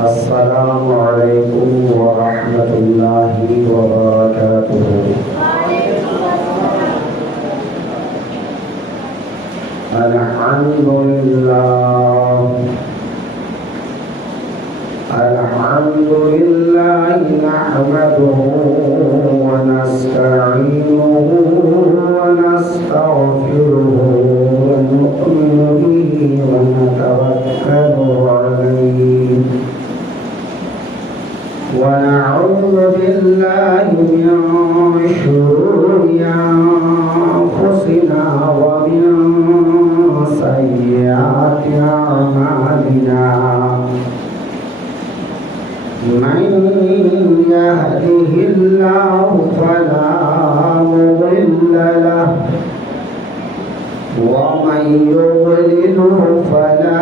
अस्सलामु अलैकुम व रहमतुल्लाहि व बरकातुहू। अल्हम्दुलिल्लाह नहमदुहू व नस्तईनुहू व नस्तगफिरुहू व नु'मिनु बिही व नतवक्कलु अलैहि व नऊज़ु बिल्लाहि मिन शुरूरि अनफुसिना व मिन सय्यिआति अअमालिना। मन यहदिहिल्लाहु फला मुदिल्ल लहु व मन युद्लिलहु फला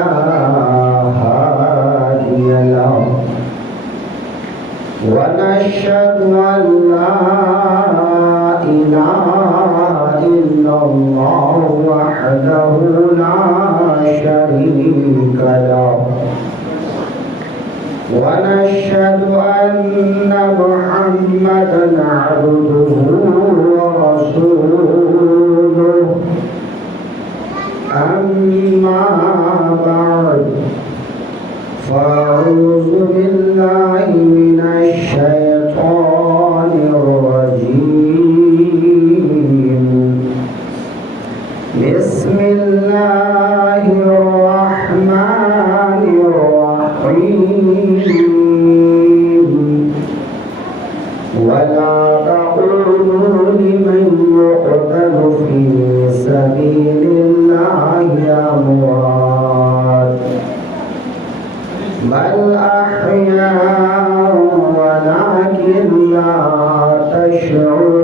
हादिय लहु। व नशहदु अन ला इलाहा इल्लल्लाहु वहदहु ला शरीका लहु व नशहदु अन्ना मुहम्मदन अब्दुहु व रसूलुहु। अम्मा बअद फ़अऊज़ु बिल्लाहि मिनश शैतानिर रजीम। बिस्मिल्लाहिर रहमानिर रहीम। वला तक़ूलू लिमन युक़तलु फ़ी सबीलिल्लाहि अमवात बल अहयाउ वलाकिन ला तशऊरून।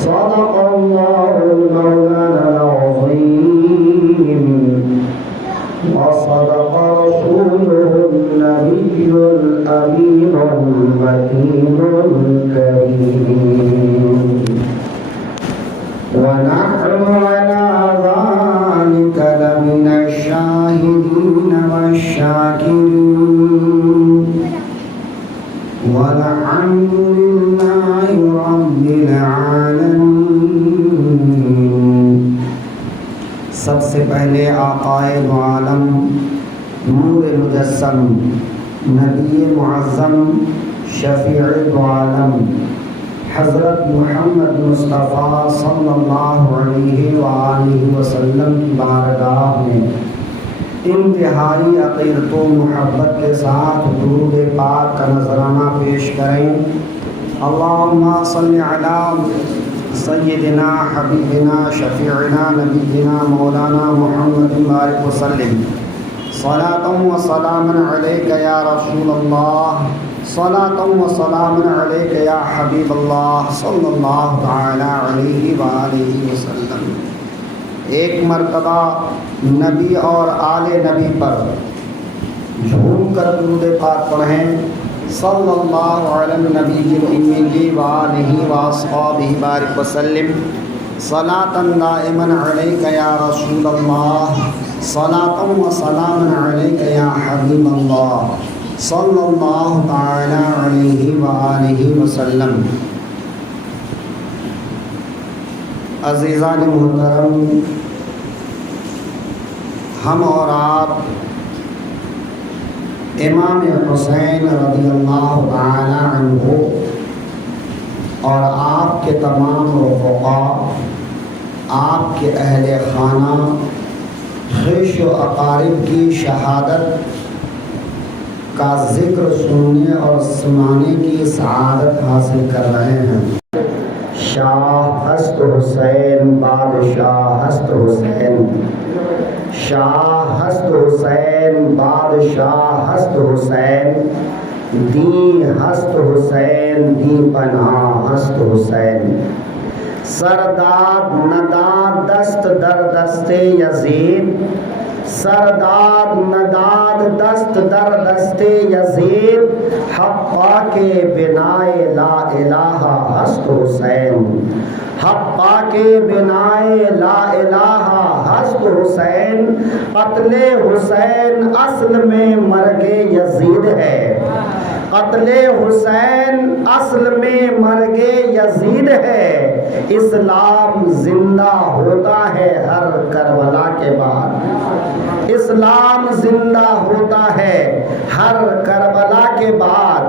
सदक़ल्लाहुल मौलानाल अज़ीम व सदक़ रसूलुहुन नबियुल अमीनुल मकीनुल करीम। व नहनु अला ज़ालिका लमिनश शाहिदीन वश्शाकिरीन। वल्हम्दुलिल्लाहि रब्बिल आलमीन। सबसे पहले आक़ाए दो आलम नूर मुजस्सम नबी मुअज़्ज़म शफ़ीअ दो आलम हज़रत मुहम्मद मुस्तफ़ा सल्लल्लाहु अलैहि वसल्लम की बारगाह में इंतहाई अक़ीदत व मोहब्बत के साथ दुरूद पाक का नजराना पेश करें। अल्लाहुम्मा सल्लि अला सय्यिदिना हबीबिना शफ़ीअना नबीना मौलाना मुहम्मदिन बारिक वसल्लिम। सलातन व सलामन अलैका या रसूलल्लाह सलातन व सलामन अलैका या हबीबल्लाह सल्लल्लाहु तआला अलैहि व आलिहि वसल्लम। एक मरतबा नबी और आले नबी पर झूम कर दुरूद पाक पढ़ें। सल्लल्लाहु अलैहि नबील उम्मी व आलिहि व अस्हाबिहि बारिक वसल्लम। सलातन दाइमन अलैका या रसूलल्लाह सलातन व सलामन अलैका या हबीबल्लाह सल्लल्लाहु तआला अलैहि व आलिहि वसल्लम। अज़ीज़ान मुहतरम, हम और आप इमाम हुसैन रज़ियल्लाहु ताला अन्हु और आपके तमाम रफ़क़ा, आपके अहले खाना, ख़िश व अक़ारिब की शहादत का ज़िक्र सुनने और सुनाने की सआदत हासिल कर रहे हैं। शाह हस्त हुसैन बादशाह हस्त हुसैन, शाह हस्त हुसैन बादशाह हस्त हुसैन, दी हस्त हुसैन दी पनाह हस्त हुसैन। सरदाद नदाद दस्त दर दस्ते यजीद, सरदाद नदाद दस्त दर दस्ते यजीद, हक़्क़ा के बिनाए ला इलाहा हस्त हुसैन। हक्का के बिनाए ला इलाहा हस्त हुसैन, कत्ले हुसैन असल में मर्गे यजीद है। कत्ले हुसैन असल में मर्गे यजीद है। इस्लाम जिंदा होता है हर करबला के बाद। इस्लाम जिंदा होता है हर करबला के बाद।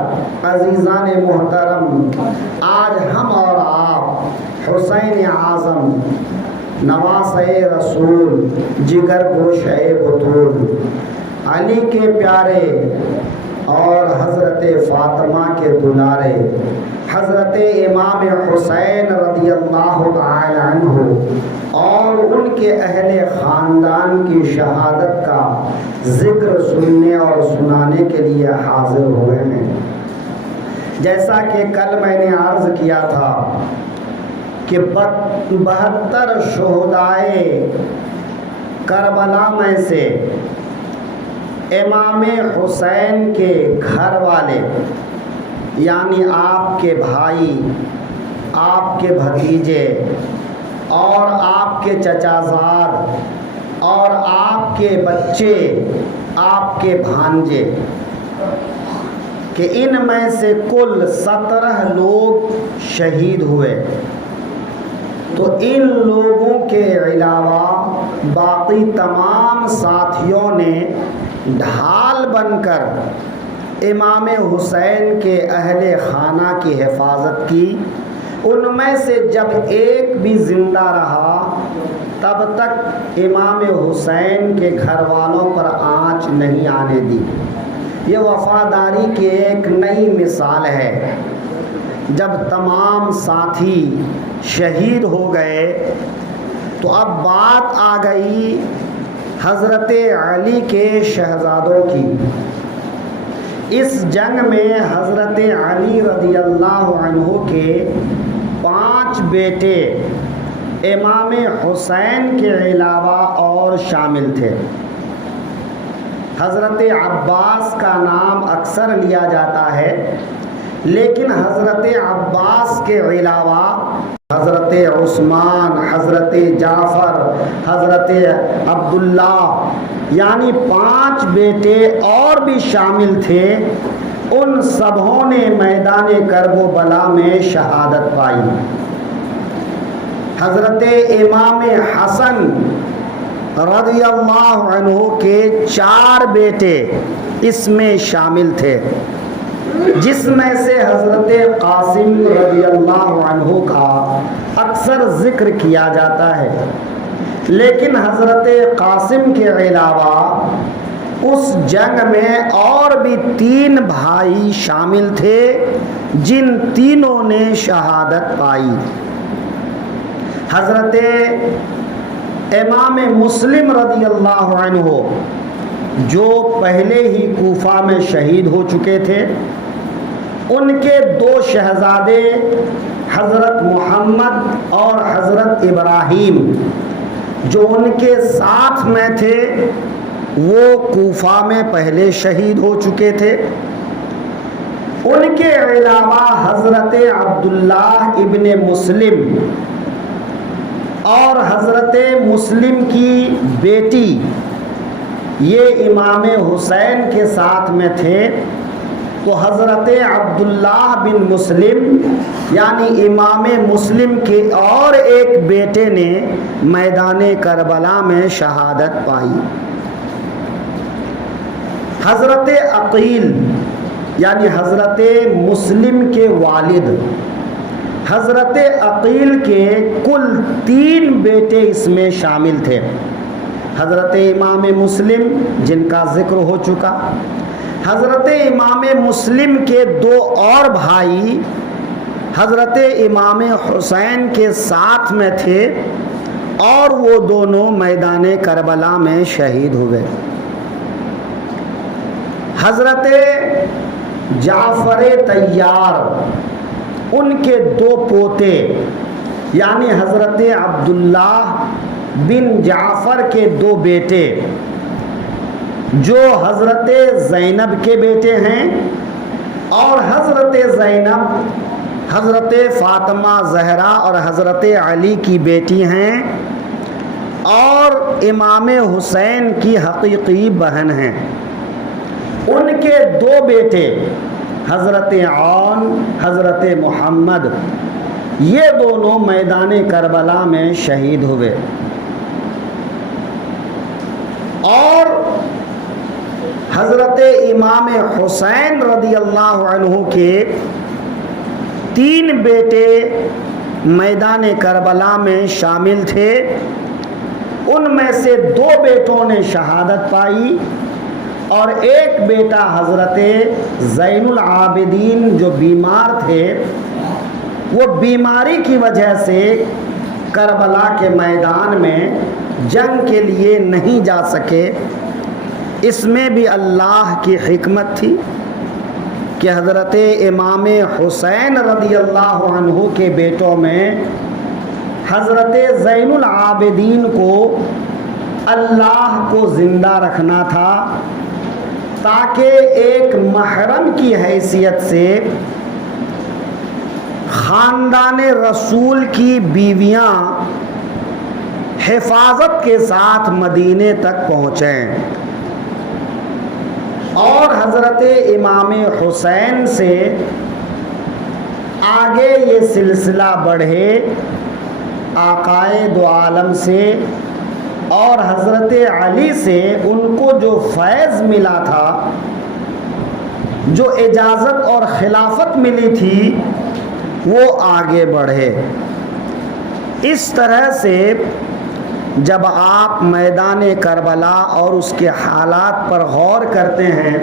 अजीज़ान मोहतरम, आज हम और आप हुसैन आज़म, नवासे रसूल, जिगर गोशे बुतूल, अली के प्यारे और हज़रत फ़ातिमा के दुलारे, हज़रत इमाम हुसैन रज़ियल्लाहु ताला अन्हु और उनके अहले ख़ानदान की शहादत का ज़िक्र सुनने और सुनाने के लिए हाज़िर हुए हैं। जैसा कि कल मैंने अर्ज़ किया था कि 72 शुहदाए करबला में से इमाम हुसैन के घर वाले, यानी आपके भाई, आपके भतीजे और आपके चचाजाद और आपके बच्चे, आपके भांजे, कि इनमें से कुल 17 लोग शहीद हुए। तो इन लोगों के अलावा बाकी तमाम साथियों ने ढाल बनकर इमाम हुसैन के अहले खाना की हिफाजत की। उनमें से जब एक भी ज़िंदा रहा तब तक इमाम हुसैन के घर वालों पर आँच नहीं आने दी। ये वफ़ादारी की एक नई मिसाल है। जब तमाम साथी शहीद हो गए तो अब बात आ गई हज़रत अली के शहज़ादों की। इस जंग में हज़रत अली रज़ियल्लाहु अन्हु के 5 बेटे इमाम हुसैन के अलावा और शामिल थे। हज़रत अब्बास का नाम अक्सर लिया जाता है, लेकिन हज़रत अब्बास के अलावा हज़रत उस्मान, हज़रत जाफ़र, हज़रत अब्दुल्ला, यानी 5 बेटे और भी शामिल थे। उन सबों ने मैदान करबला में शहादत पाई। हज़रत इमाम हसन रज़ियल्लाहु अन्हु के 4 बेटे इसमें शामिल थे, जिसमें से हज़रत कासिम रज़ियल्लाहु अन्हु का अक्सर ज़िक्र किया जाता है। लेकिन हज़रत कासिम के अलावा उस जंग में और भी 3 भाई शामिल थे, जिन तीनों ने शहादत पाई। हज़रत इमाम मुस्लिम रज़ियल्लाहु अन्हु, जो पहले ही कूफा में शहीद हो चुके थे, उनके 2 शहज़ादे हज़रत मोहम्मद और हज़रत इब्राहीम, जो उनके साथ में थे, वो कूफा में पहले शहीद हो चुके थे। उनके अलावा हज़रत अब्दुल्लाह इब्ने मुस्लिम और हज़रत मुस्लिम की बेटी, ये इमाम हुसैन के साथ में थे। तो हज़रत अब्दुल्लाह बिन मुस्लिम यानी इमाम मुस्लिम के और एक बेटे ने मैदान करबला में शहादत पाई। हज़रत अकील यानी हज़रत मुस्लिम के वालिद, हज़रत अकील के कुल 3 बेटे इसमें शामिल थे। हज़रत इमाम मुस्लिम, जिनका ज़िक्र हो चुका, हज़रत इमाम मुस्लिम के 2 और भाई हज़रत इमाम हुसैन के साथ में थे, और वो दोनों मैदान करबला में शहीद हुए। हज़रत जाफ़र तैयार, उनके 2 पोते यानी हज़रत अब्दुल्लाह बिन जाफ़र के 2 बेटे, जो हज़रत ज़ैनब के बेटे हैं, और हज़रत ज़ैनब हज़रत फ़ातिमा ज़हरा और हज़रत अली की बेटी हैं और इमाम हुसैन की हकीकी बहन हैं। उनके दो बेटे हज़रत आन, हज़रत मोहम्मद, ये दोनों मैदान करबला में शहीद हुए। और हज़रत इमाम हुसैन रदी अल्लाह अन्हु के 3 बेटे मैदान करबला में शामिल थे। उनमें से 2 बेटों ने शहादत पाई और एक बेटा हज़रत ज़ैनुल आबिदीन जो बीमार थे, वो बीमारी की वजह से करबला के मैदान में जंग के लिए नहीं जा सके। इसमें भी अल्लाह की हिकमत थी कि हज़रत इमाम हुसैन रदी अल्लाह अन्हु के बेटों में हज़रत ज़ैनुल आबिदीन को अल्लाह को ज़िंदा रखना था ताकि एक महरम की हैसियत से ख़ानदान रसूल की बीवियां हिफाजत के साथ मदीने तक पहुँचें। और हज़रत इमाम हुसैन से आगे ये सिलसिला बढ़े आकाए दो आलम से, और हज़रत अली से उनको जो फैज़ मिला था, जो इजाज़त और खिलाफत मिली थी, वो आगे बढ़े। इस तरह से जब आप मैदान करबला और उसके हालात पर गौर करते हैं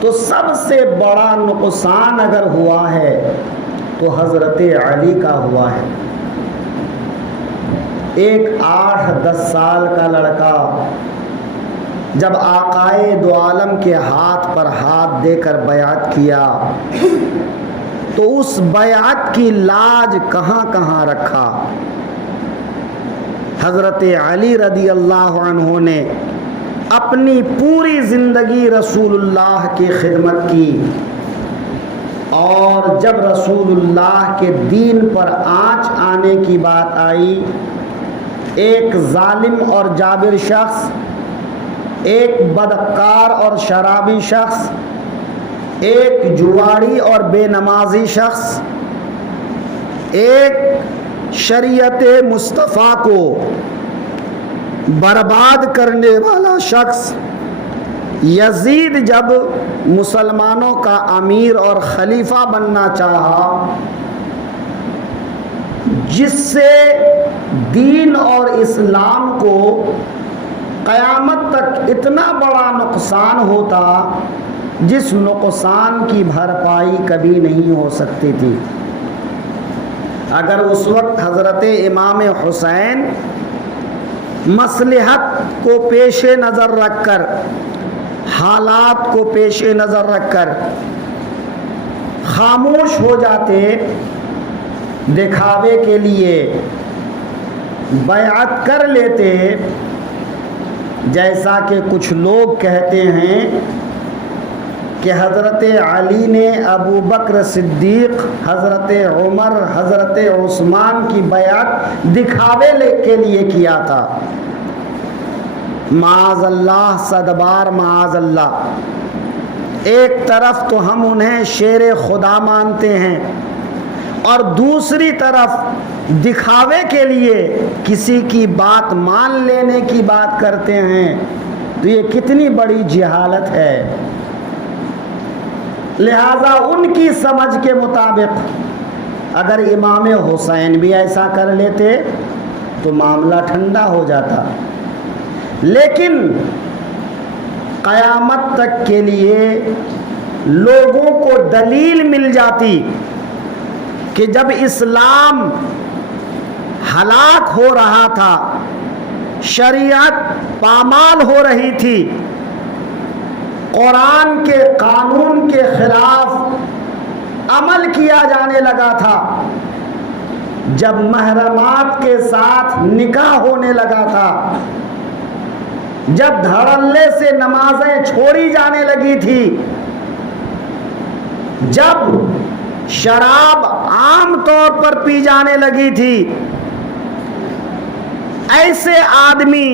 तो सबसे बड़ा नुकसान अगर हुआ है तो हज़रत अली का हुआ है। एक 8-10 साल का लड़का जब आकाए दो आलम के हाथ पर हाथ देकर बयात किया तो उस बयात की लाज कहाँ कहाँ रखा। हज़रत अली रदी अल्लाह अन्हु ने अपनी पूरी ज़िंदगी रसूलुल्लाह की खिदमत की, और जब रसूलुल्लाह के दीन पर आँच आने की बात आई, एक जालिम और जाबिर शख्स, एक बदकार और शराबी शख्स, एक जुआरी और बेनमाजी शख्स, एक शरीयत मुस्तफ़ा को बर्बाद करने वाला शख्स यजीद जब मुसलमानों का अमीर और खलीफा बनना चाहा, जिससे दीन और इस्लाम को क़यामत तक इतना बड़ा नुकसान होता जिस नुकसान की भरपाई कभी नहीं हो सकती थी। अगर उस वक्त हज़रत इमाम हुसैन मसलहत को पेश नज़र रखकर, हालात को पेश नज़र रखकर खामोश हो जाते, दिखावे के लिए बैअत कर लेते, जैसा कि कुछ लोग कहते हैं कि हज़रत अली ने अबू बकर सिद्दीक़, हज़रत उमर, हज़रत उस्मान की बैअत दिखावे के लिए किया था। माअज़ल्लाह, सदबार माअज़ल्लाह। एक तरफ तो हम उन्हें शेर खुदा मानते हैं और दूसरी तरफ दिखावे के लिए किसी की बात मान लेने की बात करते हैं, तो ये कितनी बड़ी जहालत है। लिहाजा उनकी समझ के मुताबिक अगर इमाम हुसैन भी ऐसा कर लेते तो मामला ठंडा हो जाता, लेकिन क़यामत तक के लिए लोगों को दलील मिल जाती कि जब इस्लाम हलाक हो रहा था, शरीयत पामाल हो रही थी, कुरान के कानून के खिलाफ अमल किया जाने लगा था, जब महरमात के साथ निकाह होने लगा था, जब धड़ल्ले से नमाजें छोड़ी जाने लगी थी, जब शराब आम तौर पर पी जाने लगी थी। ऐसे आदमी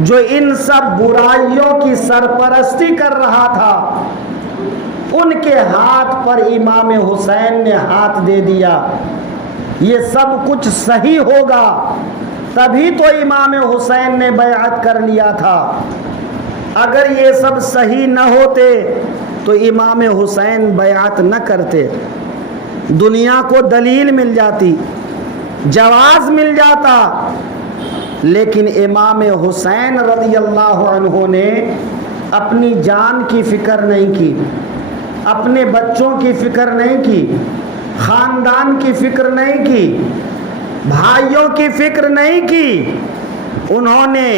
जो इन सब बुराइयों की सरपरस्ती कर रहा था, उनके हाथ पर इमाम हुसैन ने हाथ दे दिया। ये सब कुछ सही होगा तभी तो इमाम हुसैन ने बैअत कर लिया था। अगर ये सब सही न होते तो इमाम हुसैन बैअत न करते। दुनिया को दलील मिल जाती, जवाज मिल जाता, लेकिन इमाम हुसैन रज़ियल्लाहु अन्हु ने अपनी जान की फिक्र नहीं की, अपने बच्चों की फिक्र नहीं की, खानदान की फिक्र नहीं की, भाइयों की फिक्र नहीं की। उन्होंने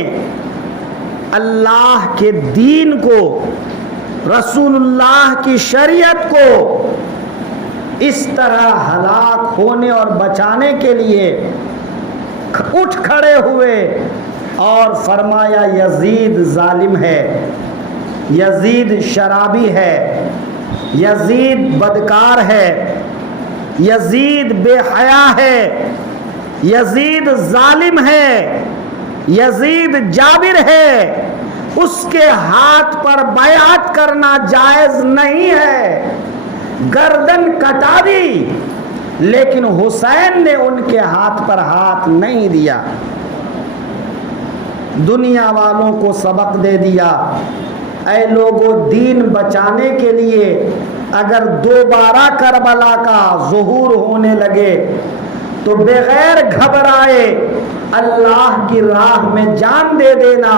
अल्लाह के दीन को, रसूलुल्लाह की शरीयत को इस तरह हलाक होने और बचाने के लिए उठ खड़े हुए और फरमाया यजीद जालिम है, यजीद शराबी है, यजीद बदकार है, यजीद बेहया है, यजीद जालिम है, यजीद जाबिर है। उसके हाथ पर बैअत करना जायज नहीं है। गर्दन कटा दी, लेकिन हुसैन ने उनके हाथ पर हाथ नहीं दिया। दुनिया वालों को सबक दे दिया, ऐ लोगों, दीन बचाने के लिए अगर दोबारा करबला का ज़ुहूर होने लगे तो बगैर घबराए अल्लाह की राह में जान दे देना,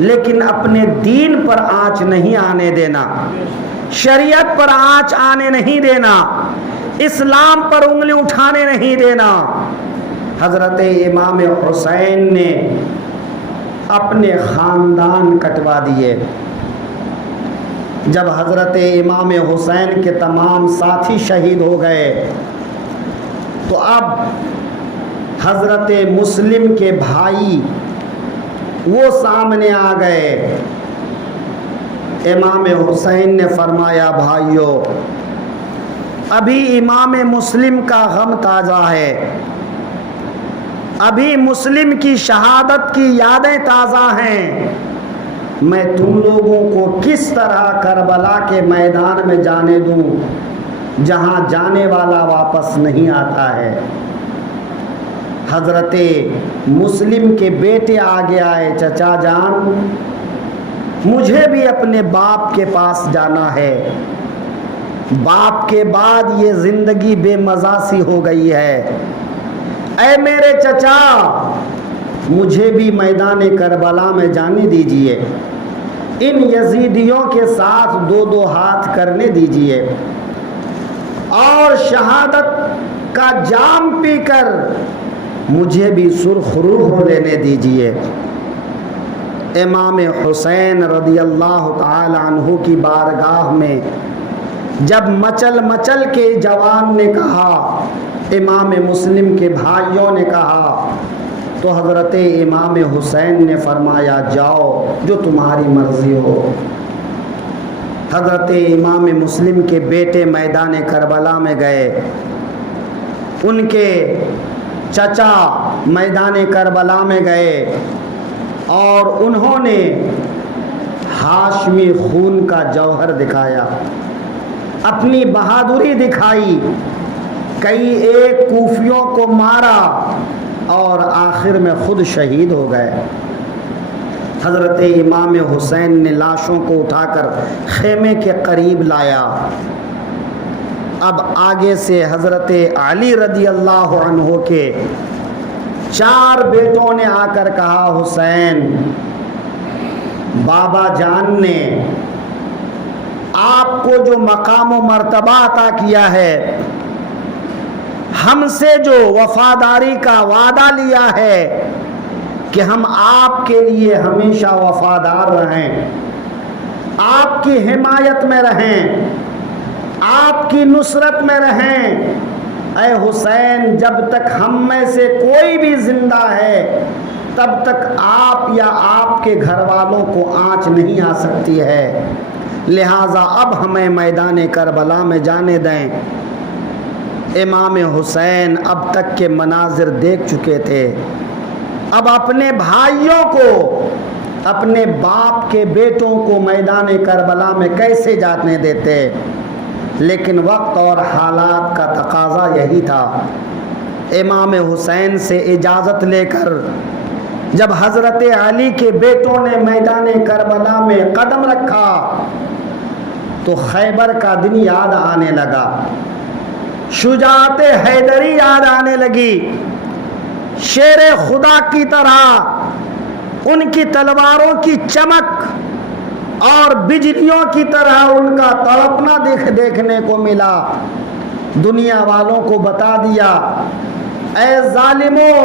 लेकिन अपने दीन पर आंच नहीं आने देना, शरीयत पर आंच आने नहीं देना, इस्लाम पर उंगली उठाने नहीं देना। हजरत इमाम हुसैन ने अपने खानदान कटवा दिए। जब हजरत इमाम हुसैन के तमाम साथी शहीद हो गए तो अब हजरत मुस्लिम के भाई वो सामने आ गए। इमाम हुसैन ने फरमाया, भाइयों, अभी इमाम मुस्लिम का गम ताज़ा है, अभी मुस्लिम की शहादत की यादें ताज़ा हैं। मैं तुम लोगों को किस तरह करबला के मैदान में जाने दूं जहां जाने वाला वापस नहीं आता है। हजरत मुस्लिम के बेटे आगे आए, चचा जान, मुझे भी अपने बाप के पास जाना है। बाप के बाद ये जिंदगी बेमज़ा सी हो गई है। ऐ मेरे चचा, मुझे भी मैदान करबला में जाने दीजिए, इन यजीदियों के साथ दो दो हाथ करने दीजिए और शहादत का जाम पीकर मुझे भी सुरखरू हो लेने दीजिए। इमाम हुसैन रज़ियल्लाहु ताला अन्हु की बारगाह में जब मचल मचल के जवान ने कहा, इमाम मुस्लिम के भाइयों ने कहा, तो हज़रत इमाम हुसैन ने फरमाया, जाओ जो तुम्हारी मर्ज़ी हो। हज़रत इमाम मुस्लिम के बेटे मैदान करबला में गए। उनके चचा मैदान करबला में गए और उन्होंने हाशमी खून का जौहर दिखाया, अपनी बहादुरी दिखाई। कई एक कूफियों को मारा और आखिर में खुद शहीद हो गए। हज़रत इमाम हुसैन ने लाशों को उठाकर खेमे के करीब लाया। अब आगे से हज़रत अली रज़ियल्लाहु अन्हु के 4 बेटों ने आकर कहा, हुसैन, बाबा जान ने आपको जो मकाम व मर्तबा अता किया है, हमसे जो वफादारी का वादा लिया है कि हम आपके लिए हमेशा वफादार रहें, आपकी हिमायत में रहें, आपकी नुसरत में रहें। ऐ हुसैन, जब तक हम में से कोई भी जिंदा है तब तक आप या आपके घर वालों को आँच नहीं आ सकती है। लिहाजा अब हमें मैदान करबला में जाने दें। इमाम हुसैन अब तक के मनाजिर देख चुके थे। अब अपने भाइयों को, अपने बाप के बेटों को मैदान करबला में कैसे जाने देते, लेकिन वक्त और हालात का तकाजा यही था। इमाम हुसैन से इजाज़त लेकर जब हज़रत अली के बेटों ने मैदान करबला में कदम रखा तो खैबर का दिन याद आने लगा, शुजाअत हैदरी याद आने लगी। शेर खुदा की तरह उनकी तलवारों की चमक और बिजलियों की तरह उनका तड़पना देखने को मिला। दुनिया वालों को बता दिया, ऐ जालिमों,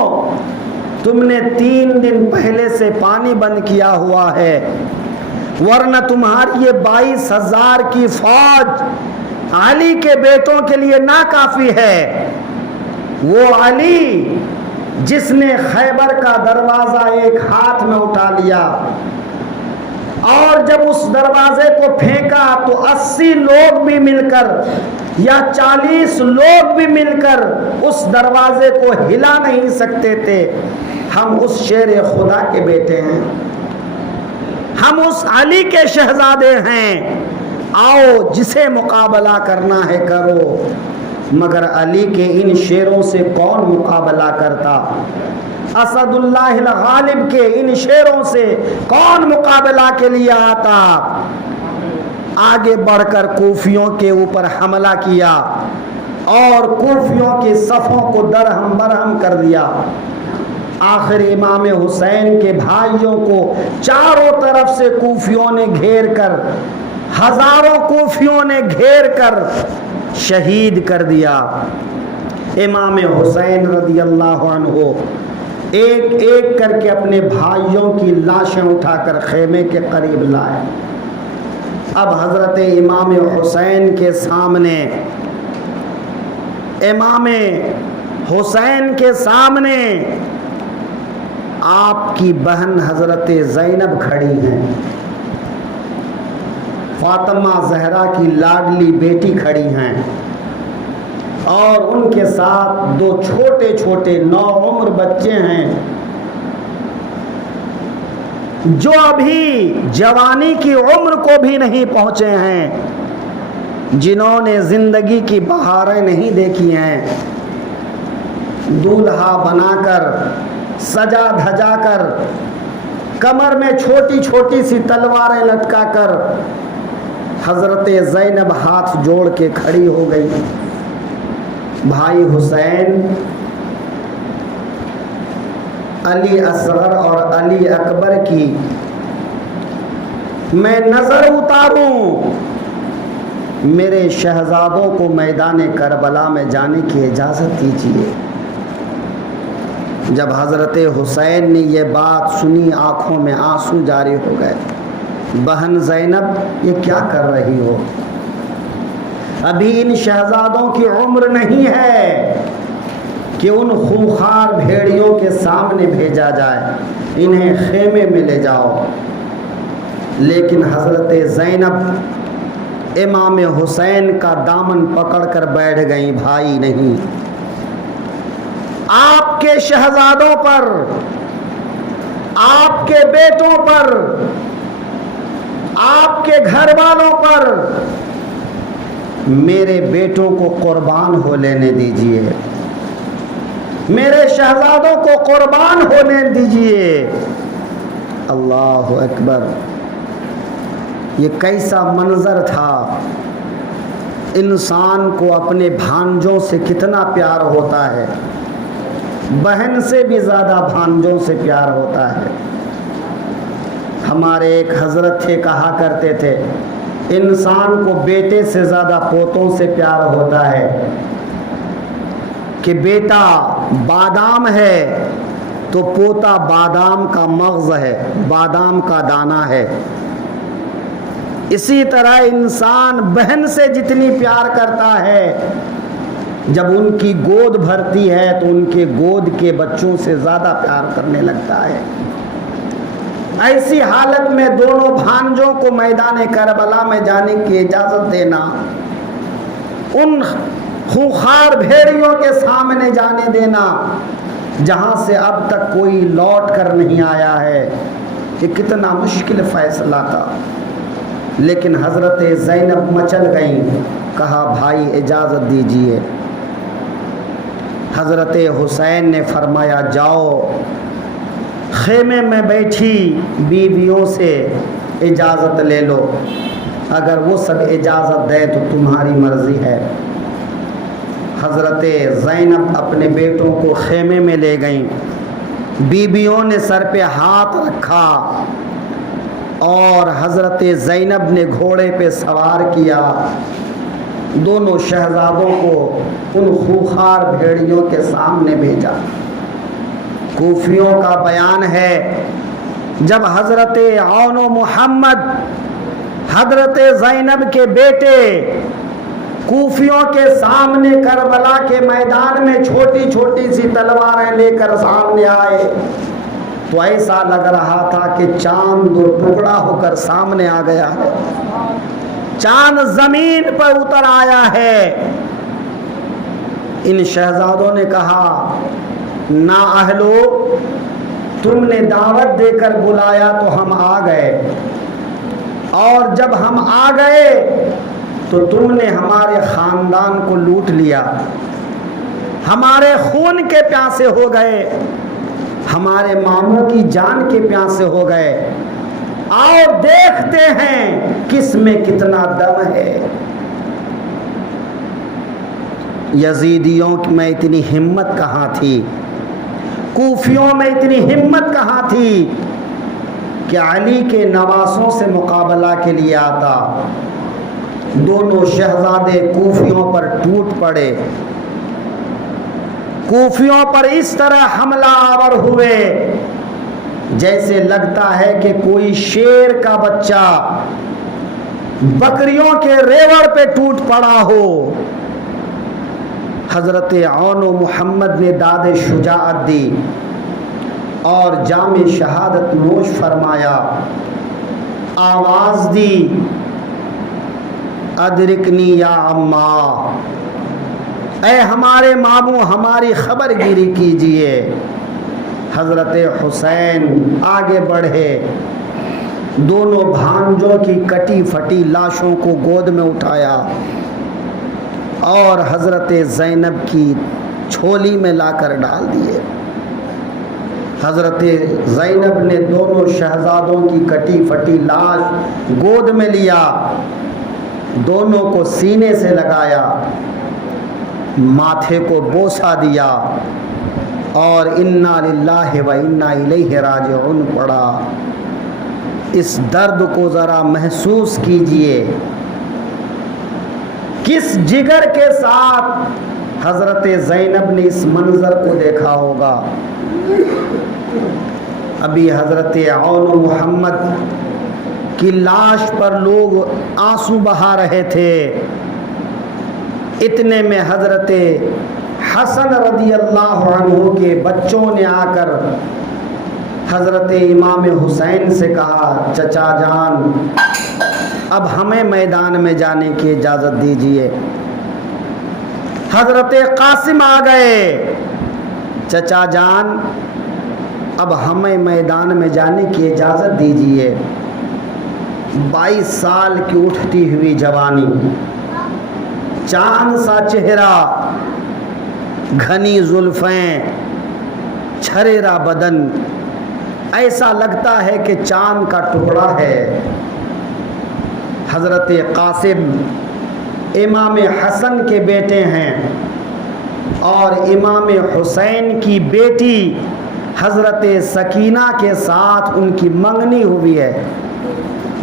तुमने 3 दिन पहले से पानी बंद किया हुआ है, वरना तुम्हारी ये 22,000 की फौज अली के बेटों के लिए नाकाफी है। वो अली जिसने खैबर का दरवाजा एक हाथ में उठा लिया और जब उस दरवाजे को फेंका तो 80 लोग भी मिलकर या 40 लोग भी मिलकर उस दरवाजे को हिला नहीं सकते थे। हम उस शेर खुदा के बेटे हैं, हम उस अली के शहजादे हैं। आओ, जिसे मुकाबला करना है करो। मगर अली के इन शेरों से कौन मुकाबला करता? असदुल्लाह गालिब के इन शेरों से कौन मुकाबला के लिए आता? आगे बढ़कर कूफियों के ऊपर हमला किया और कूफियों के सफ़ों को दरहम बरहम कर दिया। आखिर इमाम हुसैन के भाइयों को चारों तरफ से कूफियों ने घेर कर, हजारों कूफियों ने घेर कर शहीद कर दिया। इमाम हुसैन रदियल्लाहु अन्हु एक एक करके अपने भाइयों की लाशें उठाकर खेमे के करीब लाए। अब हजरत इमाम हुसैन के सामने, इमाम हुसैन के सामने आपकी बहन हजरत ज़ैनब खड़ी हैं, फातिमा ज़हरा की लाडली बेटी खड़ी हैं और उनके साथ 2 छोटे छोटे 9 उम्र बच्चे हैं जो अभी जवानी की उम्र को भी नहीं पहुंचे हैं, जिन्होंने जिंदगी की बहारें नहीं देखी हैं। दूल्हा बनाकर, सजा धजा कर, कमर में छोटी छोटी सी तलवारें लटकाकर हजरत ज़ैनब हाथ जोड़ के खड़ी हो गई। भाई हुसैन, अली असगर और अली अकबर की मैं नजर उतारूं, मेरे शहजादों को मैदान करबला में जाने की इजाजत दीजिए। जब हजरत हुसैन ने ये बात सुनी, आंखों में आंसू जारी हो गए। बहन ज़ैनब, ये क्या कर रही हो? अभी इन शहजादों की उम्र नहीं है कि उन खूंखार भेड़ियों के सामने भेजा जाए, इन्हें खेमे में ले जाओ। लेकिन हजरत ज़ैनब इमाम हुसैन का दामन पकड़कर बैठ गई। भाई नहीं, आपके शहजादों पर, आपके बेटों पर, आपके घर वालों पर मेरे बेटों को कुर्बान हो लेने दीजिए, मेरे शहजादों को कुर्बान होने दीजिए। अल्लाह अकबर! ये कैसा मंजर था। इंसान को अपने भांजों से कितना प्यार होता है, बहन से भी ज़्यादा भांजों से प्यार होता है। हमारे एक हजरत थे, कहा करते थे, इंसान को बेटे से ज़्यादा पोतों से प्यार होता है कि बेटा बादाम है तो पोता बादाम का मग़ज़ है, बादाम का दाना है। इसी तरह इंसान बहन से जितनी प्यार करता है, जब उनकी गोद भरती है तो उनके गोद के बच्चों से ज़्यादा प्यार करने लगता है। ऐसी हालत में दोनों भांजों को मैदान करबला में जाने की इजाज़त देना, उन खूंखार भेड़ियों के सामने जाने देना जहां से अब तक कोई लौट कर नहीं आया है। ये कितना मुश्किल फैसला था, लेकिन हजरत ज़ैनब मचल गईं। कहा भाई इजाज़त दीजिए। हजरत हुसैन ने फरमाया जाओ खेमे में बैठी बीवियों से इजाज़त ले लो, अगर वो सब इजाज़त दे तो तुम्हारी मर्ज़ी है। हजरत ज़ैनब अपने बेटों को खेमे में ले गईं। बीबियों ने सर पे हाथ रखा और हजरत ज़ैनब ने घोड़े पे सवार किया। दोनों शहजादों को उन खूंखार भेड़ियों के सामने भेजा। कूफियों का बयान है, जब हजरत औन मोहम्मद हजरत ज़ैनब के बेटे कूफियों के सामने करबला के मैदान में छोटी छोटी सी तलवारें लेकर सामने आए तो ऐसा लग रहा था कि चांद दो टुकड़ा होकर सामने आ गया है, चांद जमीन पर उतर आया है। इन शहजादों ने कहा ना अहलो, तुमने दावत देकर बुलाया तो हम आ गए, और जब हम आ गए तो तुमने हमारे खानदान को लूट लिया, हमारे खून के प्यासे हो गए, हमारे मामों की जान के प्यासे हो गए। आओ देखते हैं किस में कितना दम है। यजीदियों में इतनी हिम्मत कहाँ थी, कूफियों में इतनी हिम्मत कहाँ थी कि अली के नवासों से मुकाबला के लिए आता। दोनों शहजादे कूफियों पर टूट पड़े, कूफियों पर इस तरह हमला आवर हुए जैसे लगता है कि कोई शेर का बच्चा बकरियों के रेवड़ पे टूट पड़ा हो। हजरत औन मोहम्मद ने दाद शुजाअत दी और जाम शहादत नोश फरमाया, आवाज दी, अदरिकनी या अम्मा, ऐ हमारे मामू हमारी खबरगिरी कीजिए। हजरत हुसैन आगे बढ़े, दोनों भांजों की कटी फटी लाशों को गोद में उठाया और हजरत ज़ैनब की झोली में लाकर डाल दिए। हजरत ज़ैनब ने दोनों शहजादों की कटी फटी लाश गोद में लिया, दोनों को सीने से लगाया, माथे को बोसा दिया और इन्ना लिल्लाहि व इन्ना इलैहि राजिऊन पढ़ा। इस दर्द को ज़रा महसूस कीजिए, किस जिगर के साथ हजरत ज़ैनब ने इस मंजर को देखा होगा। अभी हजरत औन मोहम्मद की लाश पर लोग आंसू बहा रहे थे, इतने में हजरत हसन रदी अल्लाह अन्हु के बच्चों ने आकर हजरत इमाम हुसैन से कहा, चचा जान अब हमें मैदान में जाने की इजाज़त दीजिए। हजरत कासिम आ गए, चचा जान अब हमें मैदान में जाने की इजाज़त दीजिए। 22 साल की उठती हुई जवानी, चांद सा चेहरा, घनी जुल्फें, छरेरा बदन, ऐसा लगता है कि चांद का टुकड़ा है। हजरत कासिम इमाम हसन के बेटे हैं और इमाम हुसैन की बेटी हजरत सकीना के साथ उनकी मंगनी हुई है।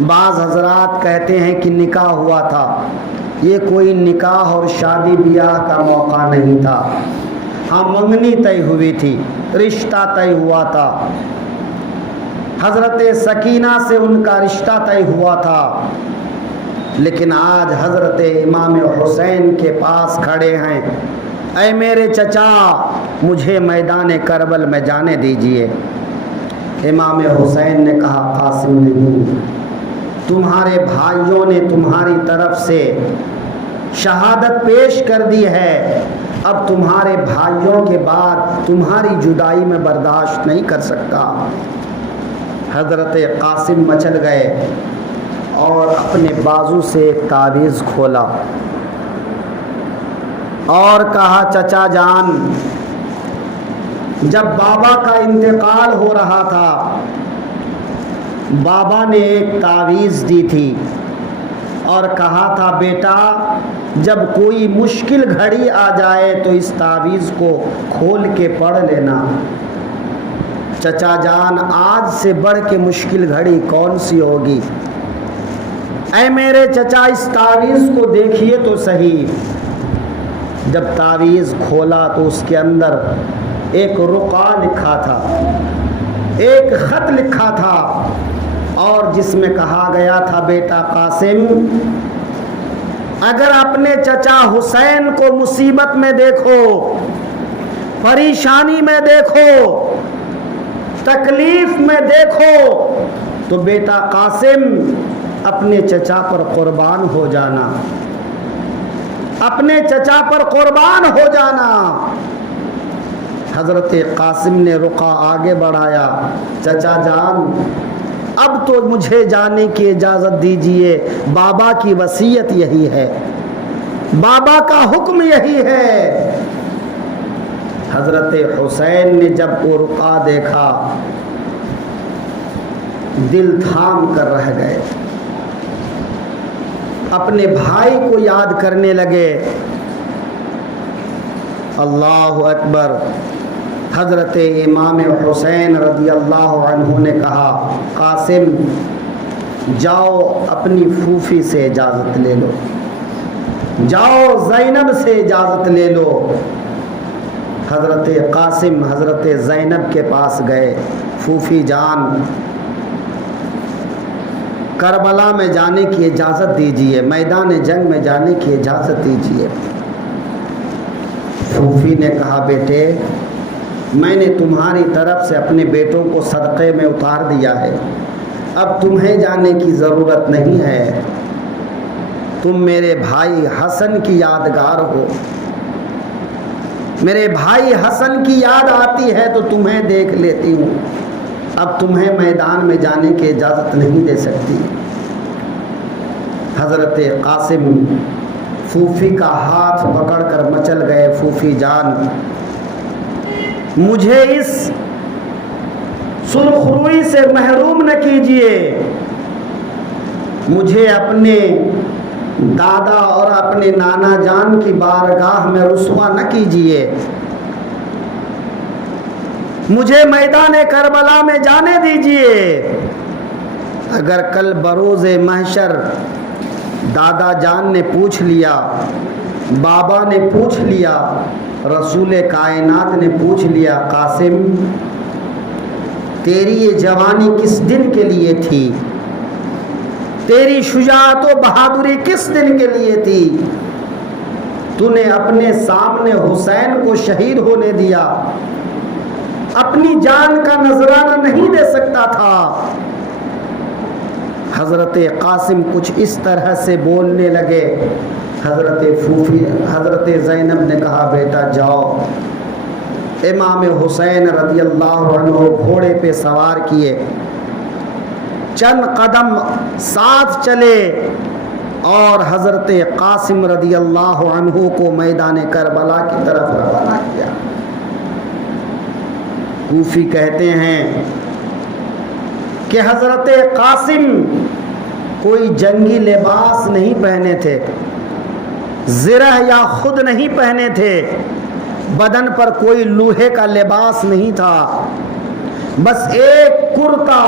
बाज़ हजरात कहते हैं कि निकाह हुआ था, ये कोई निकाह और शादी ब्याह का मौका नहीं था। हाँ, मंगनी तय हुई थी, रिश्ता तय हुआ था, हजरत सकीना से उनका रिश्ता तय हुआ था। लेकिन आज हजरत इमाम हुसैन के पास खड़े हैं, ऐ मेरे चचा मुझे मैदान करबल में जाने दीजिए। इमाम हुसैन ने कहा, कासिम नहीं, तुम्हारे भाइयों ने तुम्हारी तरफ से शहादत पेश कर दी है, अब तुम्हारे भाइयों के बाद तुम्हारी जुदाई में बर्दाश्त नहीं कर सकता। हज़रत कासिम मचल गए और अपने बाजू से एक तावीज़ खोला और कहा, चचा जान, जब बाबा का इंतकाल हो रहा था, बाबा ने एक तावीज़ दी थी और कहा था, बेटा जब कोई मुश्किल घड़ी आ जाए तो इस तावीज़ को खोल के पढ़ लेना। चचा जान, आज से बढ़ के मुश्किल घड़ी कौन सी होगी? ऐ मेरे चचा, इस तावीज़ को देखिए तो सही। जब तावीज़ खोला तो उसके अंदर एक रुक़ा लिखा था, एक ख़त लिखा था और जिसमें कहा गया था, बेटा कासिम, अगर अपने चचा हुसैन को मुसीबत में देखो, परेशानी में देखो, तकलीफ में देखो, तो बेटा कासिम अपने चचा पर कुर्बान हो जाना, अपने चचा पर कुर्बान हो जाना। हज़रत कासिम ने रुक़ा आगे बढ़ाया, चचा जान, अब तो मुझे जाने की इजाज़त दीजिए, बाबा की वसीयत यही है, बाबा का हुक्म यही है। हज़रत हुसैन ने जब वो रुक़ा देखा, दिल थाम कर रह गए, अपने भाई को याद करने लगे। अल्लाहु अकबर। हज़रत इमाम हुसैन रज़ियल्लाहु अन्हु ने कहा, कासिम जाओ अपनी फूफी से इजाज़त ले लो, जाओ ज़ैनब से इजाज़त ले लो। हज़रत कासिम हज़रत ज़ैनब के पास गए, फूफी जान, करबला में जाने की इजाज़त दीजिए, मैदान जंग में जाने की इजाज़त दीजिए। फूफी ने कहा, बेटे मैंने तुम्हारी तरफ से अपने बेटों को सदक़े में उतार दिया है, अब तुम्हें जाने की ज़रूरत नहीं है, तुम मेरे भाई हसन की यादगार हो, मेरे भाई हसन की याद आती है तो तुम्हें देख लेती हूँ, अब तुम्हें मैदान में जाने की इजाज़त नहीं दे सकती। हज़रत कासिम फूफी का हाथ पकड़कर मचल गए, फूफी जान, मुझे इस सुरखरुई से महरूम न कीजिए, मुझे अपने दादा और अपने नाना जान की बारगाह में रुसवा न कीजिए, मुझे मैदान करबला में जाने दीजिए। अगर कल बरोज़े महशर दादा जान ने पूछ लिया, बाबा ने पूछ लिया, रसूल कायनात ने पूछ लिया, कासिम तेरी ये जवानी किस दिन के लिए थी, तेरी शुजाअत व बहादुरी किस दिन के लिए थी, तूने अपने सामने हुसैन को शहीद होने दिया, अपनी जान का नजराना नहीं दे सकता था। हज़रत कासिम कुछ इस तरह से बोलने लगे। हज़रत ज़ैनब ने कहा, बेटा जाओ। इमाम हुसैन रज़ियल्लाहु अन्हु घोड़े पे सवार किए, चंद कदम साथ चले और हज़रत कासिम रज़ियल्लाहु अन्हु को मैदान करबला की तरफ रवाना किया। कूफी कहते हैं कि हज़रत कासिम कोई जंगी लिबास नहीं पहने थे, ज़िरह या खुद नहीं पहने थे, बदन पर कोई लोहे का लिबास नहीं था, बस एक कुर्ता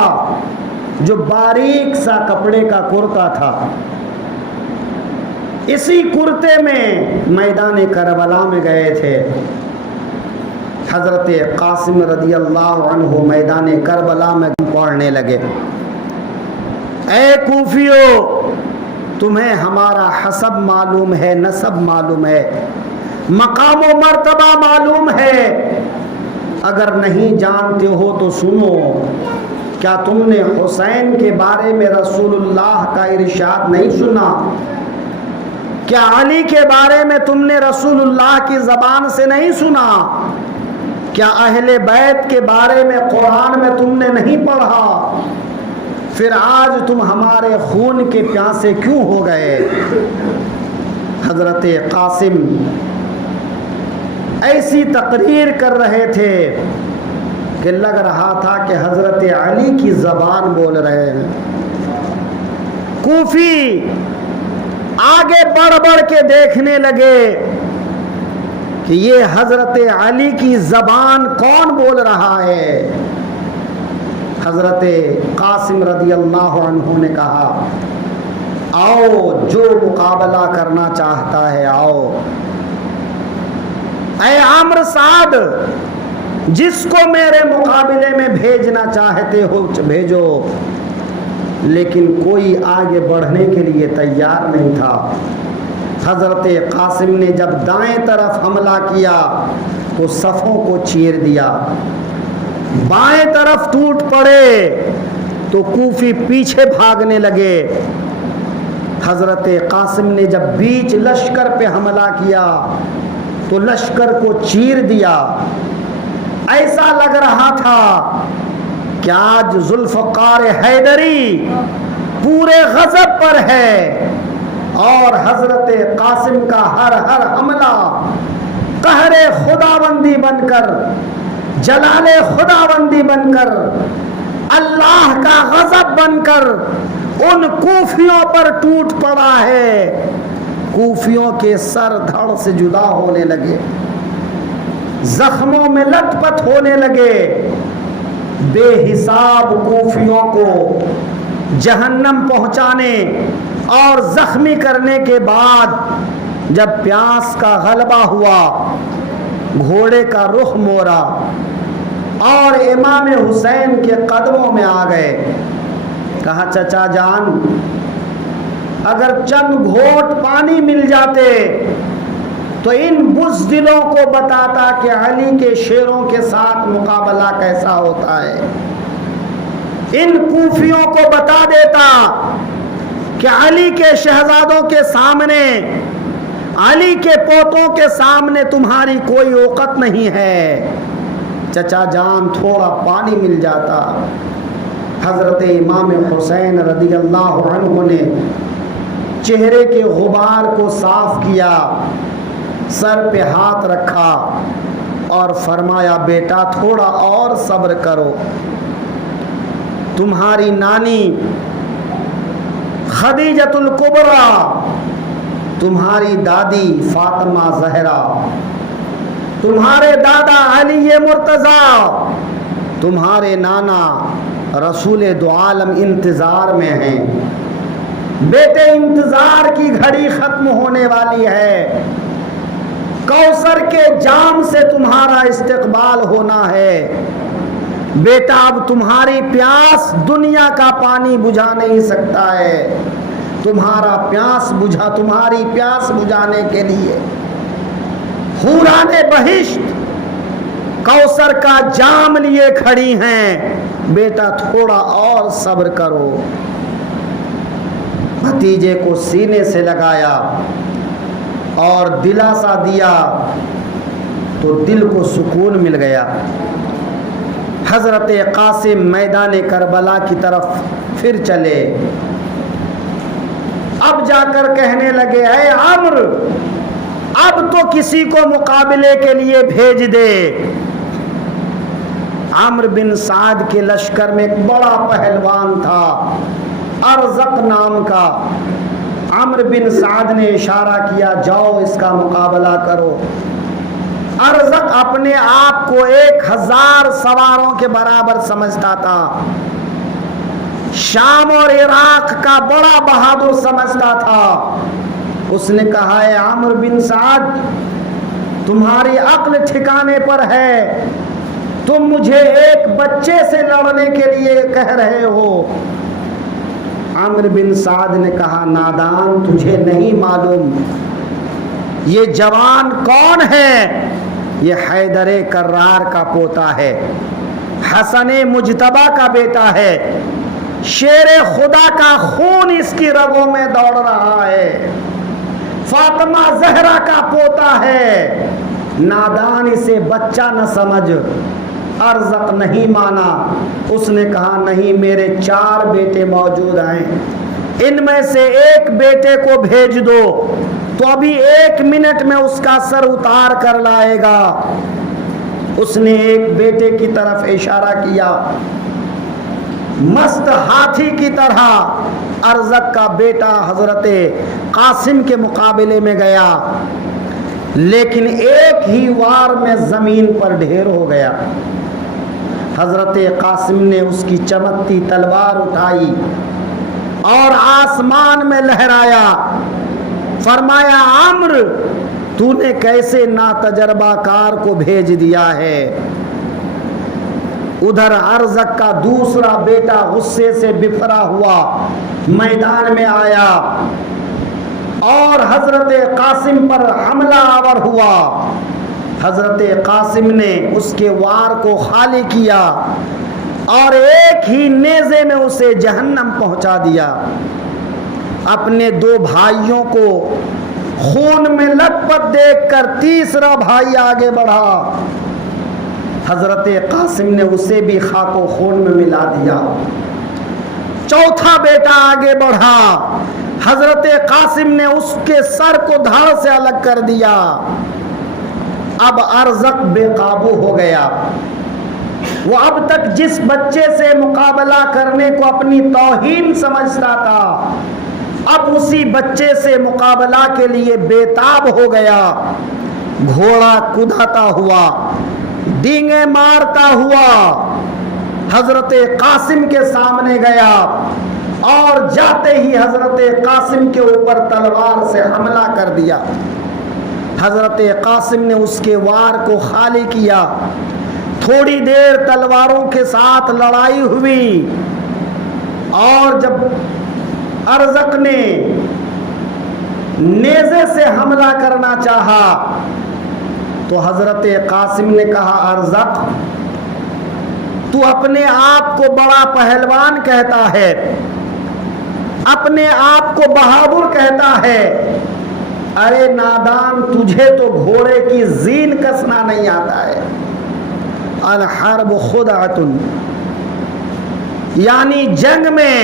जो बारीक सा कपड़े का कुर्ता था, इसी कुर्ते में मैदान करबला में गए थे। हज़रत कासिम रज़ियल्लाहु अन्हु मैदान करबला में पढ़ने लगे, ऐ कूफियों, तुम्हें हमारा हसब मालूम है, नसब मालूम है, मकाम व मर्तबा मालूम है, अगर नहीं जानते हो तो सुनो। क्या तुमने हुसैन के बारे में रसूलुल्लाह का इरशाद नहीं सुना? क्या अली के बारे में तुमने रसूलुल्लाह की ज़बान से नहीं सुना? क्या अहले बैत के बारे में कुरान में तुमने नहीं पढ़ा? फिर आज तुम हमारे खून के प्यासे क्यों हो गए? हज़रत कासिम ऐसी तकरीर कर रहे थे कि लग रहा था कि हज़रत अली की ज़बान बोल रहे हैं। कूफी आगे बढ़ बढ़ के देखने लगे कि ये हज़रत अली की ज़बान कौन बोल रहा है। हज़रत कासिम रज़ियल्लाहु अन्हु ने कहा, आओ, जो मुकाबला करना चाहता है आओ। ऐ आम्र साद, जिसको मेरे मुकाबले में भेजना चाहते हो भेजो। लेकिन कोई आगे बढ़ने के लिए तैयार नहीं था। हज़रत कासिम ने जब दाएं तरफ हमला किया तो सफ़ों को चीर दिया, बाएं तरफ टूट पड़े तो कूफी पीछे भागने लगे। हज़रत कासिम ने जब बीच लश्कर पे हमला किया तो लश्कर को चीर दिया। ऐसा लग रहा था कि आज जुल्फ़कार हैदरी पूरे गज़ब पर है और हज़रत कासिम का हर हर हमला कहरे खुदाबंदी बनकर, जलाले खुदाबंदी बनकर, अल्लाह का गज़ब बनकर उन कूफियों पर टूट पड़ा है। कूफियों के सर धड़ से जुदा होने लगे, जख्मों में लथपथ होने लगे। बेहिसाब कूफियों को जहन्नम पहुंचाने और जख्मी करने के बाद जब प्यास का गलबा हुआ, घोड़े का रुख मोड़ा और इमाम हुसैन के कदमों में आ गए। कहा, चचा जान, अगर चंद घोट पानी मिल जाते तो इन बुज़दिलों को बताता कि अली के शेरों के साथ मुकाबला कैसा होता है। इन कूफियों को बता देता कि अली के शहजादों के सामने, अली के पोतों के सामने तुम्हारी कोई औकत नहीं है। चचा जान, थोड़ा पानी मिल जाता। हज़रत इमाम हुसैन रज़ियल्लाहु अन्हु ने चेहरे के गुबार को साफ किया, सर पे हाथ रखा और फरमाया, बेटा थोड़ा और सब्र करो। तुम्हारी नानी खदीजतुल कुबरा, तुम्हारी दादी फातिमा ज़हरा, तुम्हारे दादा अली मुर्तज़ा, तुम्हारे नाना रसूल दो आलम इंतज़ार में हैं। बेटे, इंतज़ार की घड़ी ख़त्म होने वाली है। कौसर के जाम से तुम्हारा इस्तकबाल होना है। बेटा, अब तुम्हारी प्यास दुनिया का पानी बुझा नहीं सकता है। तुम्हारी प्यास बुझाने के लिए हूराने बहिश्त कौसर का जाम लिए खड़ी हैं। बेटा, थोड़ा और सब्र करो। भतीजे को सीने से लगाया और दिलासा दिया तो दिल को सुकून मिल गया। हज़रत कासिम मैदान करबला की तरफ फिर चले। अब जाकर कहने लगे, ऐ आम्र, अब तो किसी को मुकाबले के लिए भेज दे। आम्र बिन साद के लश्कर में एक बड़ा पहलवान था, अरज़क नाम का। आम्र बिन साद ने इशारा किया, जाओ इसका मुकाबला करो। अरज़क अपने आप को 1000 सवारों के बराबर समझता था। शाम और इराक का बड़ा बहादुर समझता था। उसने कहा, है आम्र बिन साद, तुम्हारी अक्ल ठिकाने पर है। तुम मुझे एक बच्चे से लड़ने के लिए कह रहे हो। आम्र बिन साद ने कहा, नादान, तुझे नहीं मालूम ये जवान कौन है? ये हैदर कर्रार का पोता है, हसन मुजतबा का बेटा है। शेर खुदा का खून इसकी रगों में दौड़ रहा है। फातिमा जहरा का पोता है, नादान इसे बच्चा न समझ। अर्ज़क नहीं माना, उसने कहा नहीं, मेरे 4 बेटे मौजूद हैं, इनमें से एक बेटे को भेज दो तो अभी 1 मिनट में उसका सर उतार कर लाएगा। उसने एक बेटे की तरफ इशारा किया, मस्त हाथी की तरह अर्ज़क का बेटा हजरत कासिम के मुकाबले में गया, लेकिन एक ही वार में जमीन पर ढेर हो गया। हजरत कासिम ने उसकी चमकती तलवार उठाई और आसमान में लहराया, फरमाया आम्र, तूने कैसे नातजर्बाकार को भेज दिया है। उधर अर्ज़क का दूसरा बेटा गुस्से से बिफरा हुआ मैदान में आया और हजरत कासिम पर हमला आवर हुआ। हजरत कासिम ने उसके वार को खाली किया और एक ही नेज़े में उसे जहन्नम पहुंचा दिया। अपने 2 भाइयों को खून में लथपथ देखकर तीसरा भाई आगे बढ़ा। हजरत कासिम ने उसे भी खाको खून में मिला दिया। चौथा बेटा आगे बढ़ा, हजरत कासिम ने उसके सर को धड़ से अलग कर दिया। अब अर्ज़क बेकाबू हो गया। वो अब तक जिस बच्चे से मुकाबला करने को अपनी तौहीन समझता था, अब उसी बच्चे से मुकाबला के लिए बेताब हो गया। घोड़ा कुदाता हुआ, डींगे मारता हुआ हजरत कासिम के सामने गया और जाते ही हजरत कासिम के ऊपर तलवार से हमला कर दिया। हजरत कासिम ने उसके वार को खाली किया। थोड़ी देर तलवारों के साथ लड़ाई हुई और जब अर्ज़क ने नेज़े से हमला करना चाहा तो हजरत कासिम ने कहा, अर्ज़क, तू अपने आप को बड़ा पहलवान कहता है, अपने आप को बहादुर कहता है, अरे नादान, तुझे तो घोड़े की जीन कसना नहीं आता है। अल हर्ब खुदातुन, यानी जंग में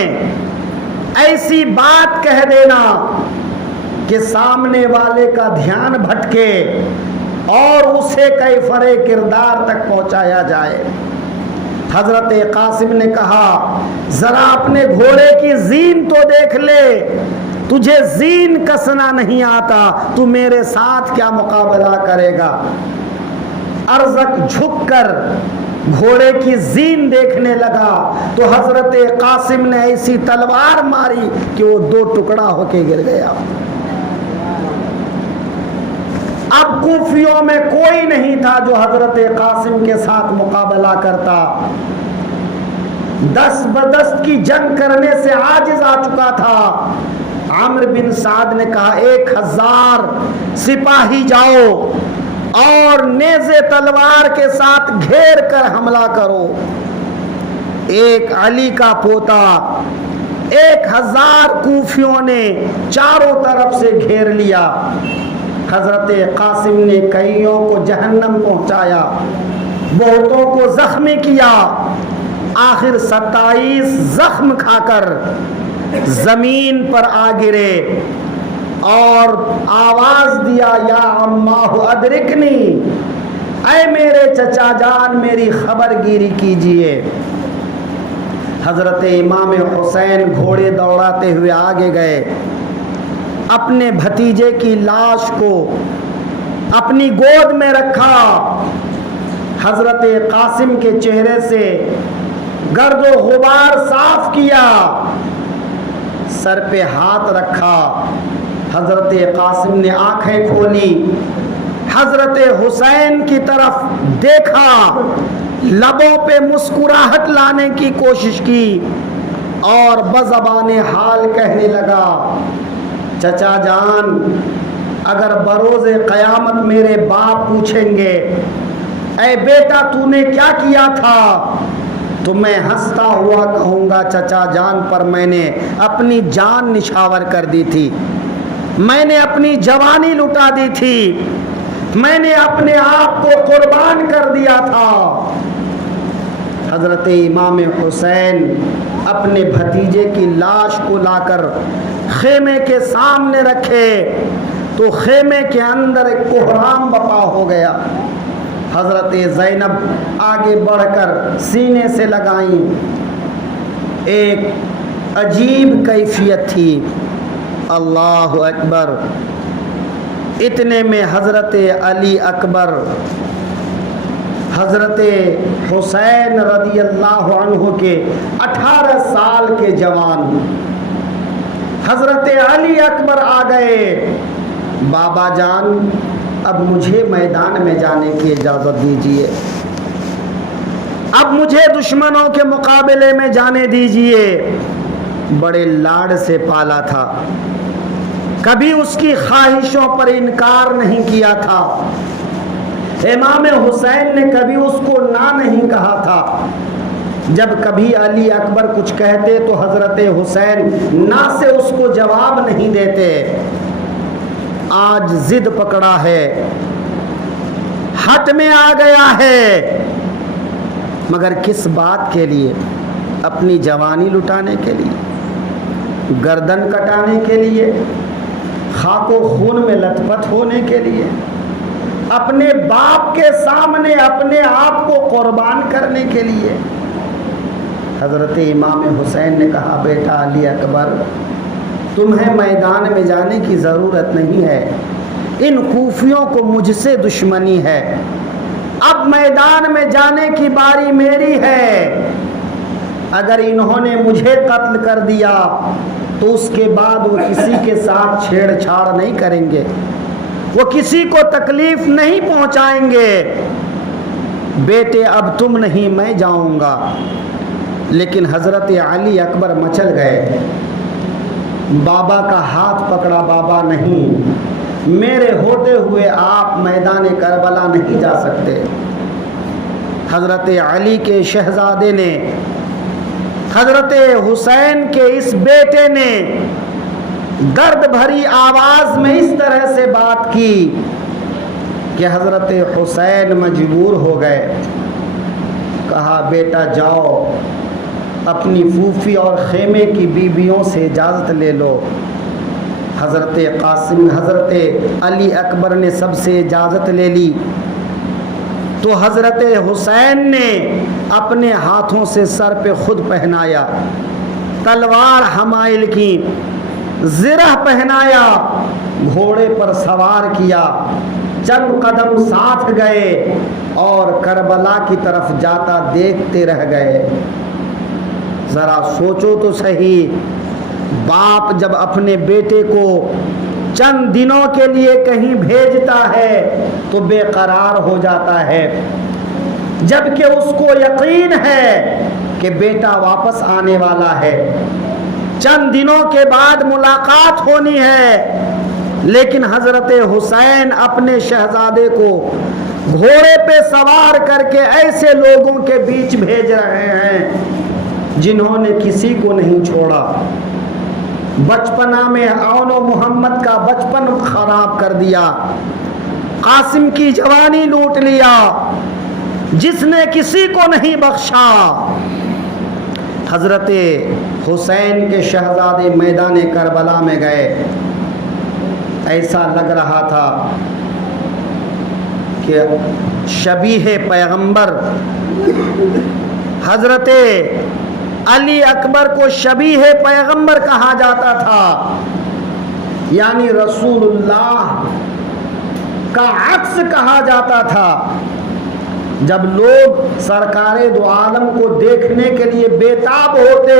ऐसी बात कह देना कि सामने वाले का ध्यान भटके और उसे कैफरे किरदार तक पहुंचाया जाए। हजरत कासिम ने कहा, जरा अपने घोड़े की जीन तो देख ले, तुझे जीन कसना नहीं आता, तू मेरे साथ क्या मुकाबला करेगा। अर्ज़क झुककर घोड़े की जीन देखने लगा तो हजरत कासिम ने ऐसी तलवार मारी कि वो 2 टुकड़ा होके गिर गया। अब कूफियों में कोई नहीं था जो हजरत कासिम के साथ मुकाबला करता। 10 बदस्त की जंग करने से आजिज आ चुका था। आमिर बिन साद ने कहा, 1000 सिपाही जाओ और नेज़े तलवार के साथ घेर कर हमला करो। एक अली का पोता 1000 कूफियों ने चारों तरफ से घेर लिया। हजरत कासिम ने कईयों को जहन्नम पहुंचाया, बहुतों को जख्मी किया। आखिर 27 जख्म खाकर जमीन पर आ गिरे और आवाज दिया, या अम्माहु अदरिकनी, ऐ मेरे चचा जान, मेरी खबरगिरी कीजिए। हजरत इमाम हुसैन घोड़े दौड़ाते हुए आगे गए, अपने भतीजे की लाश को अपनी गोद में रखा। हजरत कासिम के चेहरे से गर्दो गुबार साफ किया, सर पे हाथ रखा। हजरत कासिम ने आंखें खोली, हजरत हुसैन की तरफ देखा, लबों पे मुस्कुराहट लाने की कोशिश की और बज़बाने हाल कहने लगा, चचा जान, अगर बरोज़े क़यामत मेरे बाप पूछेंगे, ऐ बेटा तूने क्या किया था, तो मैं हंसता हुआ कहूँगा, चचा जान पर मैंने अपनी जान निछावर कर दी थी। मैंने अपनी जवानी लुटा दी थी, मैंने अपने आप को कुर्बान कर दिया था। हज़रत इमाम हुसैन अपने भतीजे की लाश को लाकर खेमे के सामने रखे तो खेमे के अंदर एक कोहराम बपा हो गया। हज़रत ज़ैनब आगे बढ़कर सीने से लगाई, एक अजीब कैफियत थी। अल्लाह अकबर। इतने में हज़रत अली अकबर, हज़रत हुसैन रज़ी अल्लाह अन्हु के 18 साल के जवान हज़रत अली अकबर आ गए। बाबा जान, अब मुझे मैदान में जाने की इजाज़त दीजिए, अब मुझे दुश्मनों के मुकाबले में जाने दीजिए। बड़े लाड से पाला था, कभी उसकी ख्वाहिशों पर इनकार नहीं किया था। इमाम हुसैन ने कभी उसको ना नहीं कहा था। जब कभी अली अकबर कुछ कहते तो हज़रत हुसैन ना से उसको जवाब नहीं देते। आज जिद पकड़ा है, हट में आ गया है, मगर किस बात के लिए? अपनी जवानी लुटाने के लिए, गर्दन कटाने के लिए, खाको खून में लथपथ होने के लिए, अपने बाप के सामने अपने आप को कुर्बान करने के लिए। हज़रत इमाम हुसैन ने कहा, बेटा अली अकबर, तुम्हें मैदान में जाने की ज़रूरत नहीं है, इन खूफियों को मुझसे दुश्मनी है। अब मैदान में जाने की बारी मेरी है। अगर इन्होंने मुझे कत्ल कर दिया तो उसके बाद वो किसी के साथ छेड़छाड़ नहीं करेंगे, वो किसी को तकलीफ नहीं पहुंचाएंगे। बेटे अब तुम नहीं, मैं जाऊंगा। लेकिन हज़रत अली अकबर मचल गए, बाबा का हाथ पकड़ा, बाबा नहीं, मेरे होते हुए आप मैदान करबला नहीं जा सकते। हज़रत अली के शहज़ादे ने, हज़रत हुसैन के इस बेटे ने दर्द भरी आवाज़ में इस तरह से बात की कि हज़रत हुसैन मजबूर हो गए। कहा, बेटा जाओ, अपनी फूफी और खेमे की बीबियों से इजाज़त ले लो। हज़रत कासिम, हज़रत अली अकबर ने सबसे इजाज़त ले ली तो हज़रत हुसैन ने अपने हाथों से सर पे खुद पहनाया, तलवार हमाइल की, ज़िरह पहनाया, घोड़े पर सवार किया, चंद कदम साथ गए और करबला की तरफ जाता देखते रह गए। ज़रा सोचो तो सही, बाप जब अपने बेटे को चंद दिनों के लिए कहीं भेजता है तो बेकरार हो जाता है, जबकि उसको यकीन है कि बेटा वापस आने वाला है, चंद दिनों के बाद मुलाकात होनी है। लेकिन हज़रत हुसैन अपने शहजादे को घोड़े पे सवार करके ऐसे लोगों के बीच भेज रहे हैं जिन्होंने किसी को नहीं छोड़ा। बचपना में औनो मोहम्मद का बचपन खराब कर दिया, कासिम की जवानी लूट लिया, जिसने किसी को नहीं बख्शा। हज़रत हुसैन के शहजादे मैदान करबला में गए। ऐसा लग रहा था कि शबीह पैगंबर, हज़रत अली अकबर को शबीह पैगंबर कहा जाता था, यानी रसूलुल्लाह का अक्स कहा जाता था। जब लोग सरकारे दो आलम को देखने के लिए बेताब होते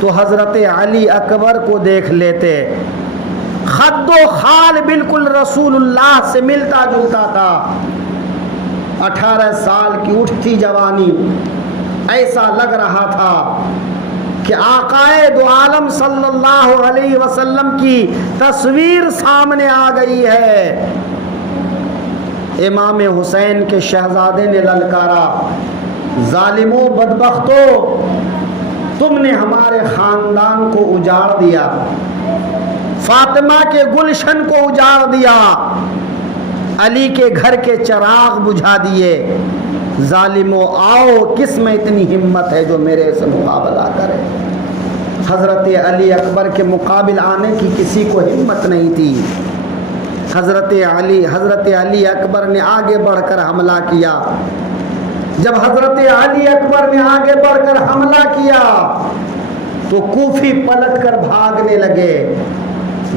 तो हज़रत अली अकबर को देख लेते। खद्दो खाल बिल्कुल रसूलुल्लाह से मिलता जुलता था। 18 साल की उठती जवानी, ऐसा लग रहा था कि आकाए दो आलम सल्लल्लाहु अलैहि वसल्लम की तस्वीर सामने आ गई है। इमाम हुसैन के शहजादे ने ललकारा, जालिमों, बदबख्तों, तुमने हमारे ख़ानदान को उजाड़ दिया, फातिमा के गुलशन को उजाड़ दिया, अली के घर के चिराग बुझा दिए। जालिमों आओ, किस में इतनी हिम्मत है जो मेरे से मुकाबला करे। हज़रत अली अकबर के मुकाबिल आने की किसी को हिम्मत नहीं थी। हज़रत अली अकबर ने आगे बढ़कर हमला किया। जब हज़रत अली अकबर ने आगे बढ़कर हमला किया तो कूफी पलट कर भागने लगे।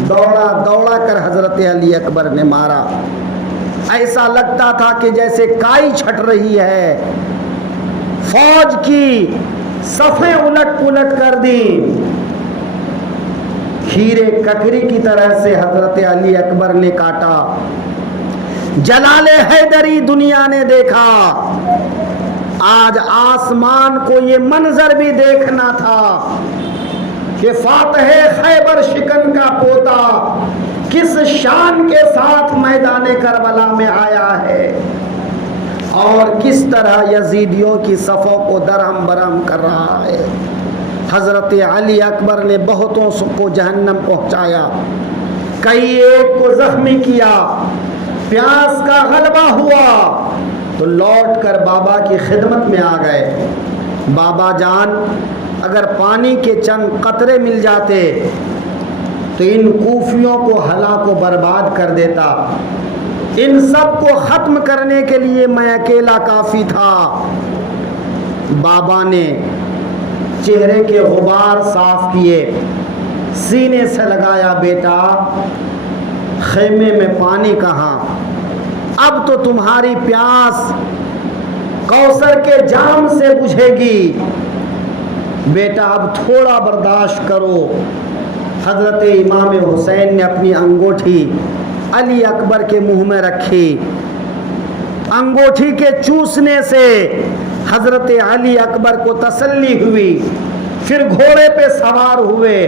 दौड़ा दौड़ा कर हज़रत अली अकबर ने मारा। ऐसा लगता था कि जैसे काई छट रही है। फौज की सफ़ें उलट पुलट कर दी। खीरे ककरी की तरह से हज़रत अली अकबर ने काटा। जलाले हैदरी दुनिया ने देखा। आज आसमान को ये मंजर भी देखना था कि फातहे खैबर शिकन का पोता किस शान के साथ मैदाने करबला में आया है और किस तरह यजीदियों की सफ़ों को दरहम बरहम कर रहा है। हज़रत अली अकबर ने बहुतों को जहन्नम पहुंचाया, कई एक को जख्मी किया। प्यास का गलबा हुआ तो लौट कर बाबा की खिदमत में आ गए। बाबा जान, अगर पानी के चंद कतरे मिल जाते तो इन कूफियों को हलाक व बर्बाद कर देता। इन सब को ख़त्म करने के लिए मैं अकेला काफ़ी था। बाबा ने चेहरे के गुबार साफ किए, सीने से लगाया, बेटा खेमे में पानी कहाँ, अब तो तुम्हारी प्यास कौसर के जाम से बुझेगी। बेटा अब थोड़ा बर्दाश्त करो। हज़रत इमाम हुसैन ने अपनी अंगूठी अली अकबर के मुंह में रखी। अंगूठी के चूसने से हज़रत अली अकबर को तसल्ली हुई। फिर घोड़े पे सवार हुए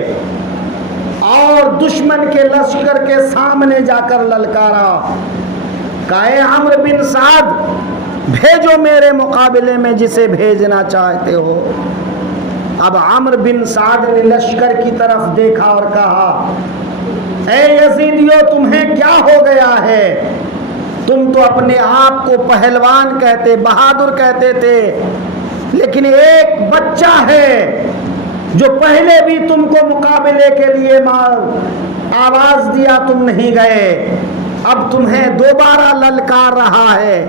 और दुश्मन के लश्कर के सामने जाकर ललकारा, कहे अम्र बिन साद, भेजो मेरे मुकाबले में जिसे भेजना चाहते हो। अब अम्र बिन साद ने लश्कर की तरफ देखा और कहा, ए यजीदियों, तुम्हें क्या हो गया है? तुम तो अपने आप को पहलवान कहते, बहादुर कहते थे, लेकिन एक बच्चा है जो पहले भी तुमको मुकाबले के लिए आवाज दिया, तुम नहीं गए, अब तुम्हें दोबारा ललकार रहा है।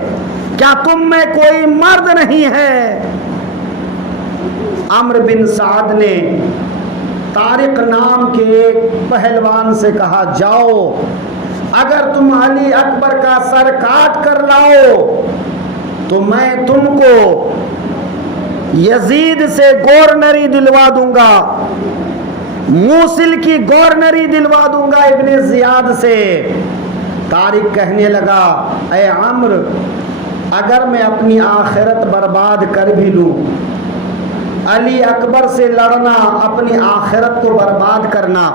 क्या तुम में कोई मर्द नहीं है? अम्र बिन साद ने तारिक नाम के एक पहलवान से कहा, जाओ, अगर तुम अली अकबर का सर काट कर लाओ तो मैं तुमको यजीद से गवर्नरी दिलवा दूंगा, मूसिल की गवर्नरी दिलवा दूंगा इब्ने जियाद से। तारिक कहने लगा, ए अम्र, अगर मैं अपनी आखिरत बर्बाद कर भी लूं, अली अकबर से लड़ना अपनी आखिरत को बर्बाद करना,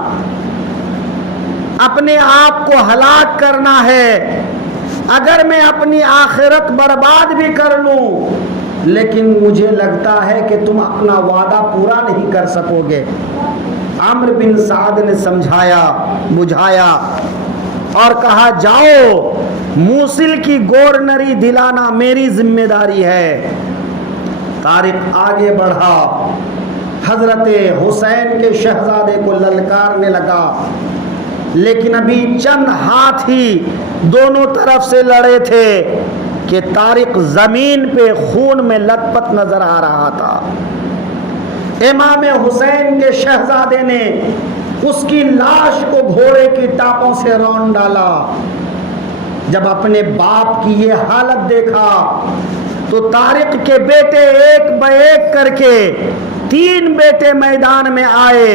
अपने आप को हलाक करना है। अगर मैं अपनी आखिरत बर्बाद भी कर लूं, लेकिन मुझे लगता है कि तुम अपना वादा पूरा नहीं कर सकोगे। अम्र बिन साद ने समझाया, बुझाया और कहा, जाओ, मूसिल की गवर्नरी दिलाना मेरी जिम्मेदारी है। तारिक आगे बढ़ा, हजरत हुसैन के शहजादे को ललकारने लगा, लेकिन अभी चंद हाथ ही दोनों तरफ से लड़े थे कि तारिक जमीन पे खून में लथपथ नजर आ रहा था। इमाम हुसैन के शहजादे ने उसकी लाश को घोड़े की टापों से रौंद डाला। जब अपने बाप की ये हालत देखा तो तारिक के बेटे एक ब एक करके 3 बेटे मैदान में आए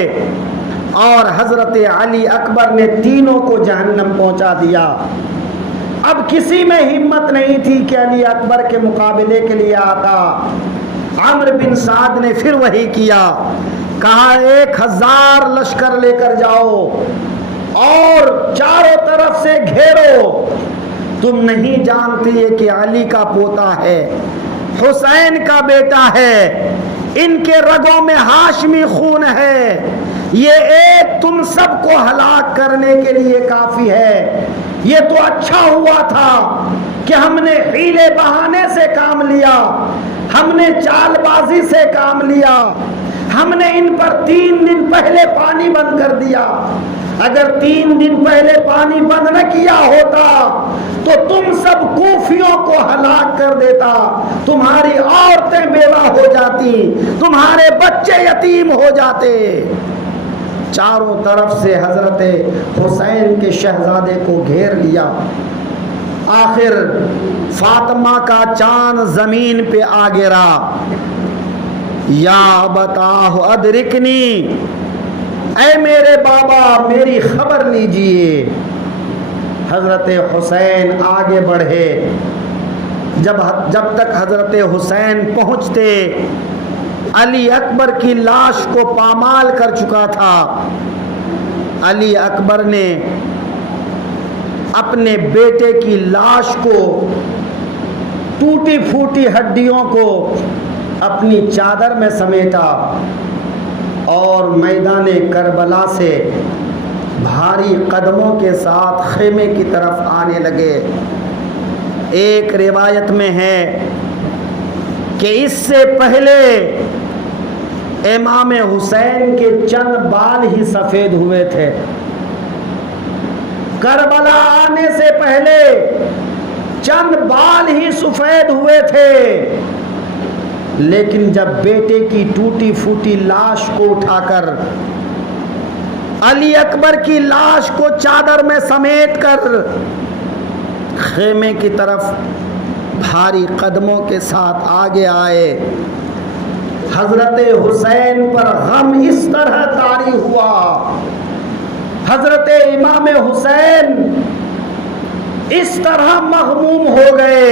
और हजरत अली अकबर ने तीनों को जहन्नम पहुंचा दिया। अब किसी में हिम्मत नहीं थी कि अली अकबर के मुकाबले के लिए आता। अम्र बिन साद ने फिर वही किया, कहा 1000 लश्कर लेकर जाओ और चारों तरफ से घेरो। तुम नहीं जानते ये कि अली का पोता है, हुसैन का बेटा है, इनके रगों में हाशमी खून है। ये एक तुम तुम सबको हलाक करने के लिए काफी है। ये तो अच्छा हुआ था कि हमने हीले बहाने से काम लिया, हमने चालबाजी से काम लिया, हमने इन पर 3 दिन पहले पानी बंद कर दिया। अगर 3 दिन पहले पानी बंद न किया होता तो तुम सब कूफियों को हलाक कर देता, तुम्हारी औरतें बेवा हो जाती, तुम्हारे बच्चे यतीम हो जाते। चारों तरफ से हजरत हुसैन के शहजादे को घेर लिया। आखिर फातिमा का चांद जमीन पे आ गिरा। या बताओ अदरिकनी, ऐ मेरे बाबा मेरी खबर लीजिए। हजरत हुसैन आगे बढ़े। जब तक हजरत हुसैन पहुंचते अली अकबर की लाश को पामाल कर चुका था। अली अकबर ने अपने बेटे की लाश को, टूटी फूटी हड्डियों को अपनी चादर में समेटा और मैदान करबला से भारी कदमों के साथ खेमे की तरफ आने लगे। एक रिवायत में है कि इससे पहले इमाम हुसैन के चंद बाल ही सफेद हुए थे। करबला आने से पहले चंद बाल ही सफेद हुए थे, लेकिन जब बेटे की टूटी फूटी लाश को उठाकर अली अकबर की लाश को चादर में समेटकर खेमे की तरफ भारी कदमों के साथ आगे आए, हजरत हुसैन पर गम इस तरह तारी हुआ, हजरत इमाम हुसैन इस तरह मग़मूम हो गए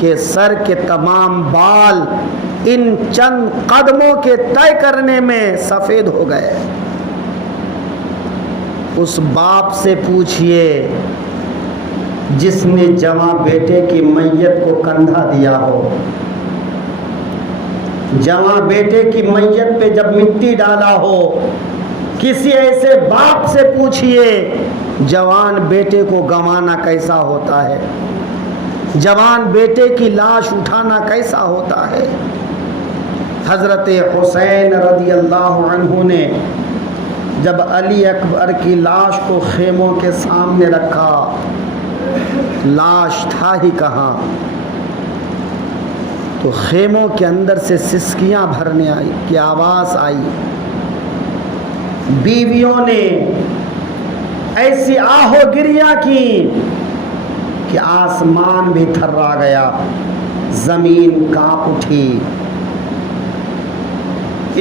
कि सर के तमाम बाल इन चंद कदमों के तय करने में सफेद हो गए। उस बाप से पूछिए जिसने जवां बेटे की मैयत को कंधा दिया हो। जवां बेटे की मैयत पे जब मिट्टी डाला हो, किसी ऐसे बाप से पूछिए जवान बेटे को गंवाना कैसा होता है, जवान बेटे की लाश उठाना कैसा होता है। हजरत हुसैन रज़ी अल्लाहु अन्हु ने जब अली अकबर की लाश को खेमों के सामने रखा, लाश था ही कहाँ, तो खेमों के अंदर से सिसकियां भरने आई की आवाज़ आई। बीवियों ने ऐसी आहो गिरियां की कि आसमान भी थर्रा गया, ज़मीन कांप उठी।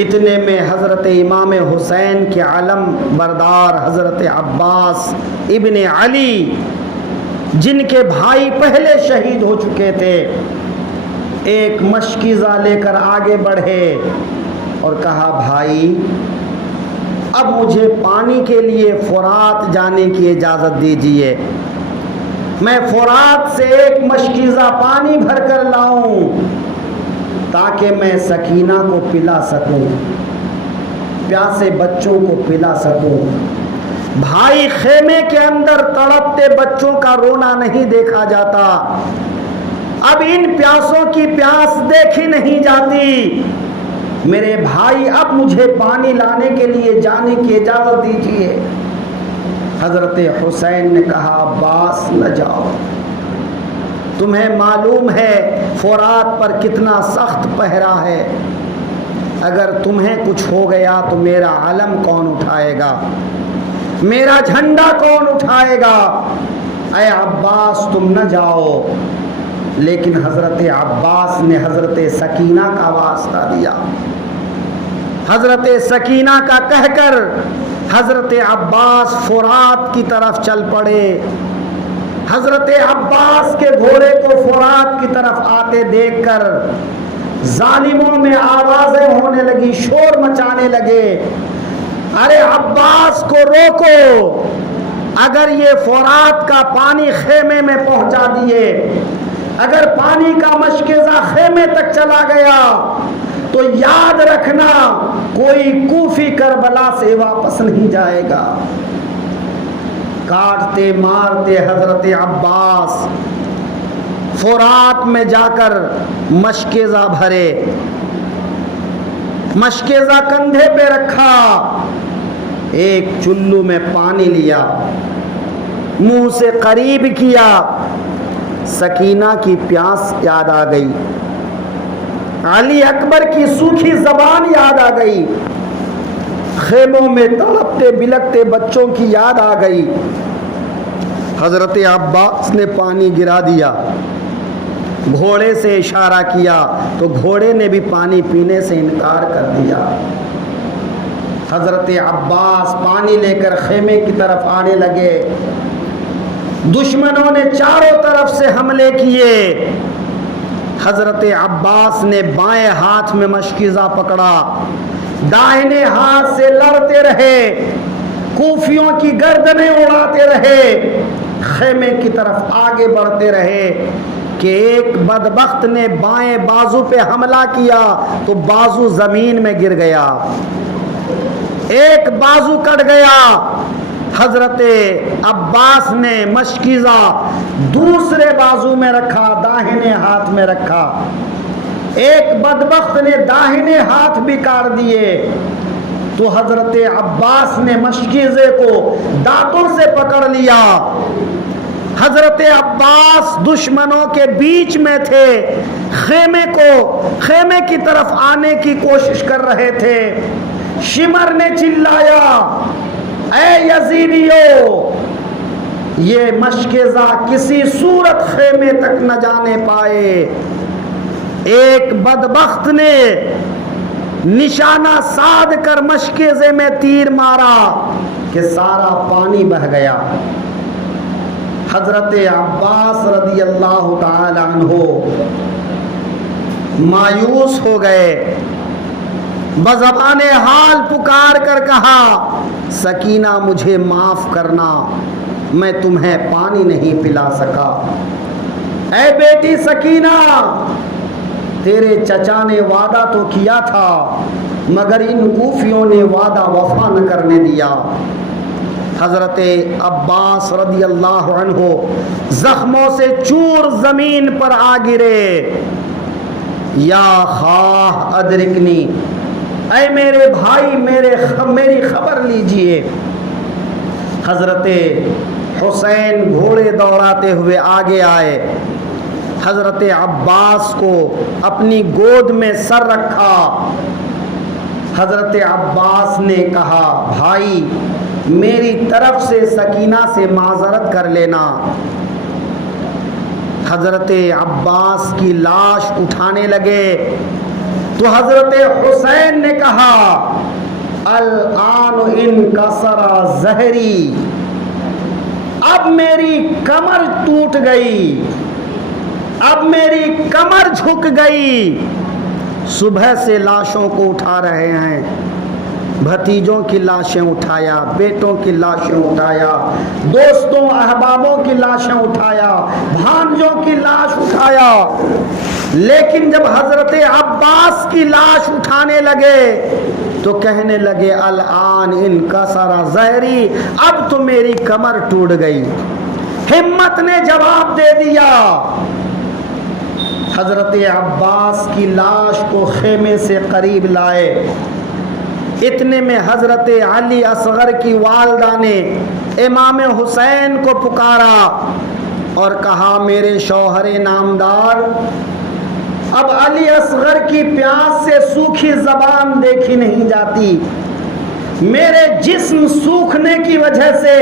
इतने में हज़रत इमाम हुसैन के आलम बरदार हज़रत अब्बास इब्ने अली, जिनके भाई पहले शहीद हो चुके थे, एक मशकीज़ा लेकर आगे बढ़े और कहा, भाई अब मुझे पानी के लिए फुरात जाने की इजाज़त दीजिए, मैं फुरात से एक मशकीज़ा पानी भर कर लाऊं ताकि मैं सकीना को पिला सकूं, प्यासे बच्चों को पिला सकूं। भाई खेमे के अंदर तड़पते बच्चों का रोना नहीं देखा जाता, अब इन प्यासों की प्यास देखी नहीं जाती। मेरे भाई अब मुझे पानी लाने के लिए जाने की इजाज़त दीजिए। हज़रत हुसैन ने कहा, अब्बास न जाओ, तुम्हें मालूम है फुरात पर कितना सख्त पहरा है, अगर तुम्हें कुछ हो गया तो मेरा अलम कौन उठाएगा, मेरा झंडा कौन उठाएगा। ऐ अब्बास तुम न जाओ। लेकिन हज़रत अब्बास ने हज़रत सकीना का वास्ता दिया। हज़रत सकीना का कहकर हज़रत अब्बास फुरात की तरफ चल पड़े। हज़रत अब्बास के घोड़े को फुरात की तरफ आते देखकर जालिमों में आवाज़ें होने लगी, शोर मचाने लगे, अरे अब्बास को रोको, अगर ये फुरात का पानी खेमे में पहुंचा दिए, अगर पानी का मशकेज़ा खेमे तक चला गया तो याद रखना कोई कूफी करबला से वापस नहीं जाएगा। काटते मारते हजरत अब्बास फुरात में जाकर मशकेज़ा भरे, मशकेज़ा कंधे पे रखा, एक चुल्लू में पानी लिया, मुंह से करीब किया, सकीना की प्यास याद आ गई, अली अकबर की सूखी जबान याद आ गई, खेमों में तड़पते बिलकते बच्चों की याद आ गई। हजरत अब्बास ने पानी गिरा दिया, घोड़े से इशारा किया तो घोड़े ने भी पानी पीने से इनकार कर दिया। हजरत अब्बास पानी लेकर खेमे की तरफ आने लगे। दुश्मनों ने चारों तरफ से हमले किए। हजरत अब्बास ने बाएं हाथ में मशकीज़ा पकड़ा, दाहिने हाथ से लड़ते रहे, कूफियों की गर्दनें उड़ाते रहे, खेमे की तरफ आगे बढ़ते रहे कि एक बदबख्त ने बाएं बाजू पे हमला किया तो बाजू जमीन में गिर गया, एक बाजू कट गया। हजरत अब्बास ने मशकीज़ा दूसरे बाजू में रखा, दाहिने हाथ में रखा। एक बदबख्त ने दाहिने हाथ भी काट दिए तो हजरत अब्बास ने मशकीज़े को दांतों से पकड़ लिया। हजरत अब्बास दुश्मनों के बीच में थे, खेमे की तरफ आने की कोशिश कर रहे थे। शिमर ने चिल्लाया, ऐ यजीदियो, ये मशकेज़ा किसी सूरत खेमे तक न जाने पाए। एक बदबख्त ने निशाना साध कर मशकेज़े में तीर मारा कि सारा पानी बह गया। हजरत अब्बास रदी अल्लाह ताला अन्हो मायूस हो गए, बज़बाने हाल पुकार कर कहा, सकीना मुझे माफ करना, मैं तुम्हें पानी नहीं पिला सका। ऐ बेटी सकीना, तेरे चचा ने वादा तो किया था मगर इन कूफियों ने वादा वफा न करने दिया। हजरत अब्बास रदी अल्लाह अन्हो जख्मों से चूर जमीन पर आ गिरे। या खाह अदरिकनी, ऐ मेरे भाई मेरी खबर लीजिए। हजरत हुसैन घोड़े दौड़ाते हुए आगे आए, हजरत अब्बास को अपनी गोद में सर रखा। हजरत अब्बास ने कहा, भाई मेरी तरफ से सकीना से माजरत कर लेना। हजरत अब्बास की लाश उठाने लगे तो हजरत हुसैन ने कहा, अल आन इन कसरा जहरी, अब मेरी कमर टूट गई, अब मेरी कमर झुक गई। सुबह से लाशों को उठा रहे हैं, भतीजों की लाशें उठाया, बेटों की लाशें उठाया, दोस्तों अहबाबों की लाशें उठाया, भांजों की लाश उठाया, लेकिन जब हजरत अब्बास की लाश उठाने लगे तो कहने लगे, अल आन इन कसरा ज़हरी, अब तो मेरी कमर टूट गई। हिम्मत ने जवाब दे दिया। हजरत अब्बास की लाश को खेमे से करीब लाए। इतने में हजरत अली असगर की वालदा ने इमाम हुसैन को पुकारा और कहा, मेरे शौहरे नामदार, अब अली असगर की प्यास से सूखी जबान देखी नहीं जाती। मेरे जिस्म सूखने की वजह से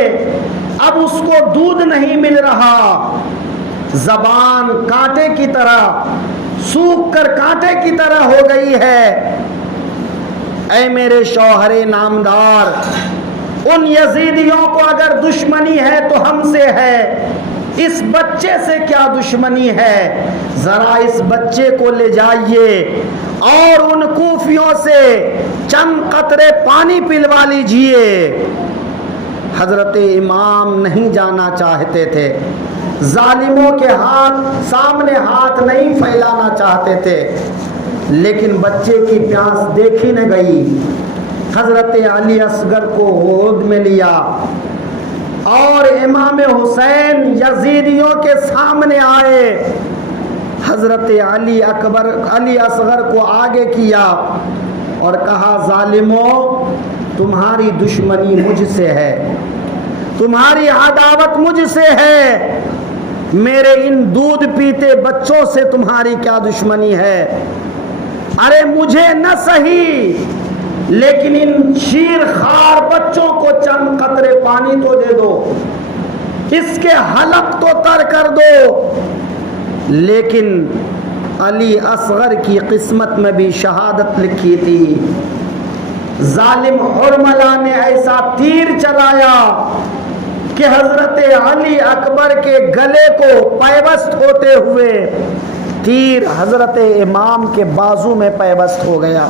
अब उसको दूध नहीं मिल रहा, जबान कांटे की तरह सूख कर कांटे की तरह हो गई है। ऐ मेरे शौहरे नामदार, उन यजीदियों को अगर दुश्मनी है तो हमसे है, इस बच्चे से क्या दुश्मनी है? जरा इस बच्चे को ले जाइए और उन कूफियों से चंद कतरे पानी पिलवा लीजिए। हजरत इमाम नहीं जाना चाहते थे, जालिमों के हाथ सामने हाथ नहीं फैलाना चाहते थे, लेकिन बच्चे की प्यास देखी न गई। हजरत अली असगर को गोद में लिया और इमाम हुसैन यजीदियों के सामने आए। हजरत अली असगर को आगे किया और कहा, जालिमों, तुम्हारी दुश्मनी मुझसे है, तुम्हारी अदावत मुझसे है, मेरे इन दूध पीते बच्चों से तुम्हारी क्या दुश्मनी है? अरे मुझे न सही, लेकिन इन शीर खार बच्चों को चंद कतरे पानी तो दे दो, इसके हलक तो तर कर दो। लेकिन अली असगर की किस्मत में भी शहादत लिखी थी। जालिम हुरमला ने ऐसा तीर चलाया कि हजरत अली अकबर के गले को पैवस्त होते हुए तीर हजरत इमाम के बाजू में पैवस्त हो गया।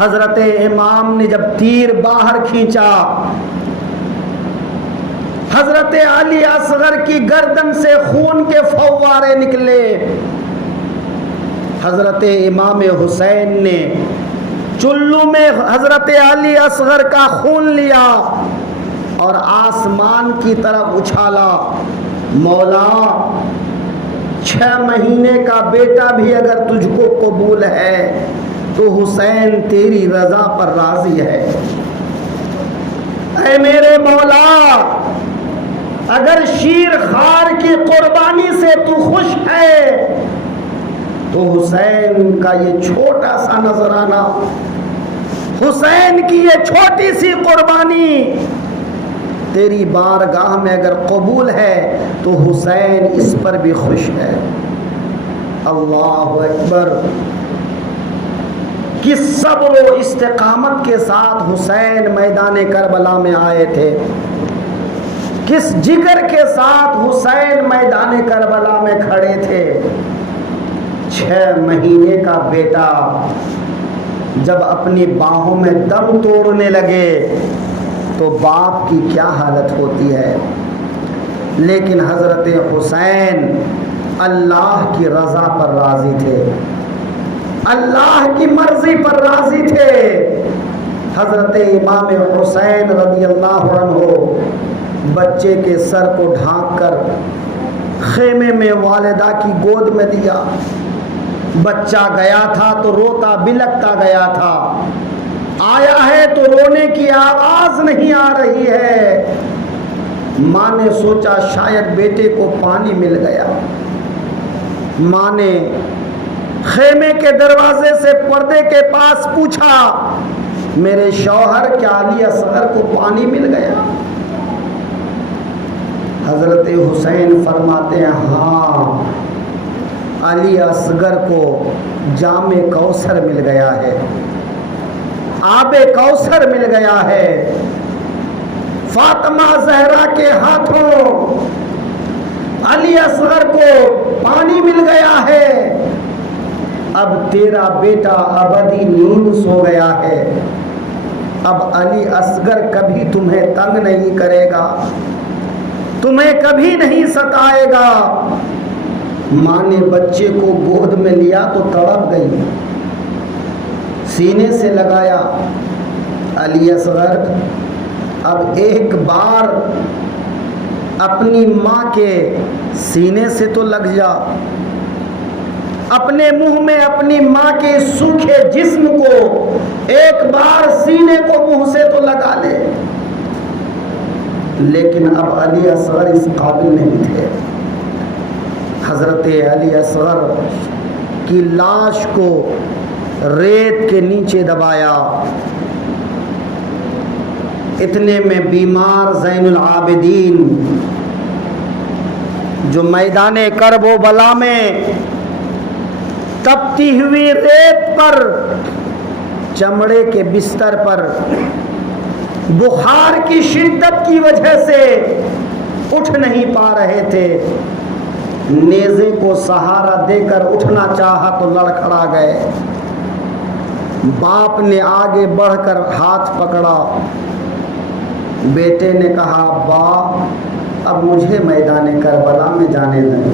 हजरत इमाम ने जब तीर बाहर खींचा, हजरत अली असगर की गर्दन से खून के फव्वारे निकले। हजरत इमाम हुसैन ने चुल्लू में हजरत अली असगर का खून लिया और आसमान की तरफ उछाला। मौला, 6 महीने का बेटा भी अगर तुझको कबूल है तो हुसैन तेरी रजा पर राजी है। ऐ मेरे मौला, अगर शीर खार की कुर्बानी से तू खुश है तो हुसैन का ये छोटा सा नजराना, हुसैन की ये छोटी सी कुर्बानी तेरी बारगाह में अगर कबूल है तो हुसैन इस पर भी खुश है। अल्लाह अकबर। किस सब्र व इस्तिकामत के साथ हुसैन मैदान करबला में आए थे, किस जिगर के साथ हुसैन मैदान करबला में खड़े थे। 6 महीने का बेटा जब अपनी बाहों में दम तोड़ने लगे तो बाप की क्या हालत होती है। लेकिन हजरत हुसैन अल्लाह की रजा पर राजी थे, अल्लाह की मर्जी पर राजी थे। हजरत इमाम हुसैन रज़ी अल्लाह अन्हु बच्चे के सर को ढांक कर खेमे में वालिदा की गोद में दिया। बच्चा गया था तो रोता बिलखता गया था, आया है तो रोने की आवाज नहीं आ रही है। माँ ने सोचा शायद बेटे को पानी मिल गया। माँ ने खेमे के दरवाजे से पर्दे के पास पूछा, मेरे शौहर क्या अली असगर को पानी मिल गया? हजरत हुसैन फरमाते हैं, हाँ, अली असगर को जामे कौसर मिल गया है, आबे कौसर मिल गया है। फातिमा जहरा के हाथों अली असगर को पानी मिल गया है। अब तेरा बेटा अबदी नींद सो गया है। अब अली असगर कभी तुम्हें तंग नहीं करेगा, तुम्हें कभी नहीं सताएगा। माँ ने बच्चे को गोद में लिया तो तड़प गई, सीने से लगाया। अली असगर अब एक बार अपनी माँ के सीने से तो लग जा, अपने मुंह में अपनी माँ के सूखे जिस्म को एक बार सीने को मुंह से तो लगा ले। लेकिन अब अली असगर इस काबिल नहीं थे। हजरत अली असगर की लाश को रेत के नीचे दबाया। इतने में बीमार ज़ैनुल आबिदीन जो मैदाने करबो बला में तपती हुई रेत पर, चमड़े के बिस्तर पर बुखार की शिद्दत की वजह से उठ नहीं पा रहे थे, नेज़े को सहारा देकर उठना चाहा तो लड़खड़ा गए। बाप ने आगे बढ़कर हाथ पकड़ा। बेटे ने कहा, अब्बा, अब मुझे मैदान करबला में जाने दें।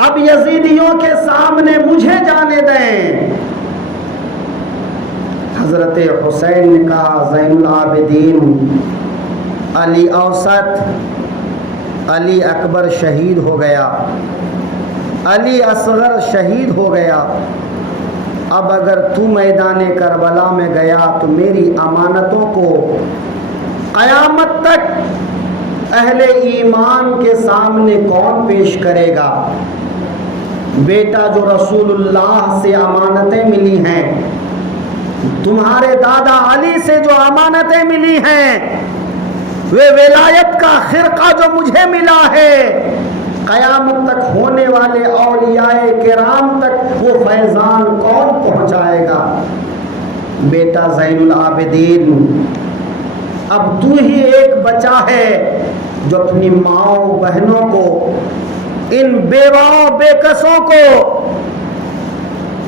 अब यजीदियों के सामने मुझे जाने दें। हजरत हुसैन ने कहा, ज़ैनुल आबिदीन अली औसत, अली अकबर शहीद हो गया, अली असगर शहीद हो गया। अब अगर तू मैदान करबला में गया तो मेरी अमानतों को क़यामत तक अहले ईमान के सामने कौन पेश करेगा? बेटा, जो रसूलुल्लाह से अमानतें मिली हैं, तुम्हारे दादा अली से जो अमानतें मिली हैं, वे विलायत का खिरका जो मुझे मिला है, क़यामत तक होने वाले औलियाए किराम तक वो फैज़ान कौन पहुँचाएगा? बेटा ज़ैनुल आबिदीन, अब तू ही एक बचा है जो अपनी माओ बहनों को, इन बेवाओं बेकसों को,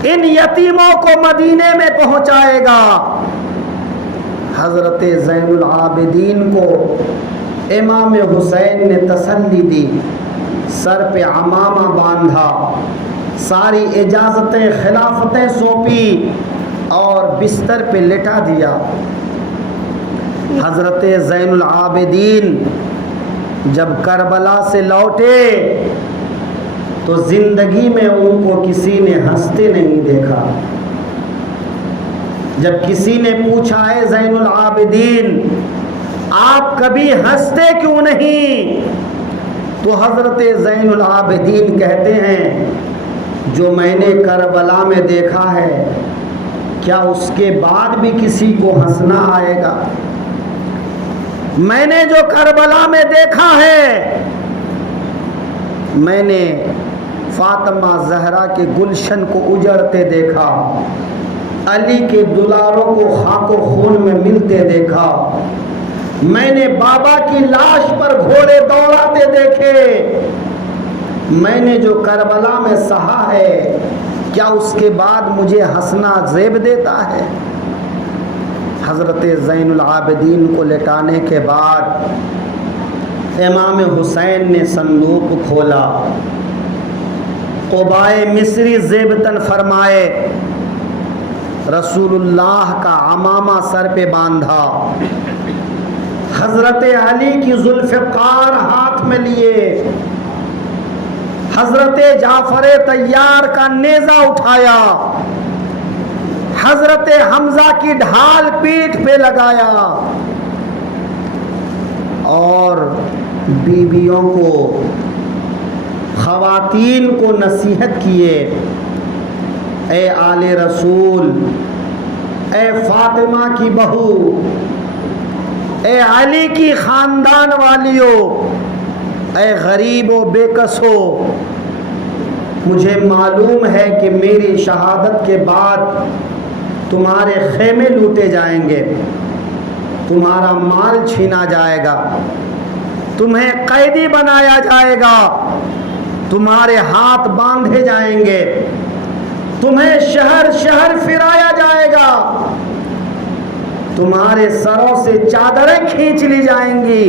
इन यतीमों को मदीने में पहुंचाएगा। हजरत ज़ैनुल आबिदीन को इमाम हुसैन ने तसल्ली दी, सर पे अमामा बांधा, सारी इजाज़तें खिलाफतें सौंपी और बिस्तर पे लिटा दिया। हजरत ज़ैनुल आबिदीन जब करबला से लौटे तो जिंदगी में उनको किसी ने हंसते नहीं देखा। जब किसी ने पूछा, है ज़ैनुल आबिदीन आप कभी हंसते क्यों नहीं? तो हजरत ज़ैनुल आबिदीन कहते हैं, जो मैंने करबला में देखा है, क्या उसके बाद भी किसी को हंसना आएगा? मैंने जो करबला में देखा है, मैंने फातिमा ज़हरा के गुलशन को उजड़ते देखा, अली के दुलारों को खाको खून में मिलते देखा, मैंने बाबा की लाश पर घोड़े दौड़ाते देखे। मैंने जो करबला में सहा है, क्या उसके बाद मुझे हंसना ज़ेब देता है? हज़रत ज़ैनुल आबिदीन को लेटाने के बाद इमाम हुसैन ने संदूक खोला, क़ुबाए मिस्री ज़ेबतन फरमाए, रसूलुल्लाह का अमामा सर पे बांधा, हज़रत अली की जुल्फ़िकार हाथ में लिए, हज़रत जाफ़र तैयार का नेज़ा उठाया, हज़रत हमज़ा की ढाल पीठ पे लगाया और बीवियों को, ख़वातीन को नसीहत किए, ए आले रसूल, ए फातिमा की बहू, ए अली की ख़ानदान वालियों, ए गरीबो बेकसो, मुझे मालूम है कि मेरी शहादत के बाद तुम्हारे खेमे लूटे जाएंगे, तुम्हारा माल छीना जाएगा, तुम्हें कैदी बनाया जाएगा, तुम्हारे हाथ बांधे जाएंगे, तुम्हें शहर शहर फिराया जाएगा, तुम्हारे सरों से चादरें खींच ली जाएंगी।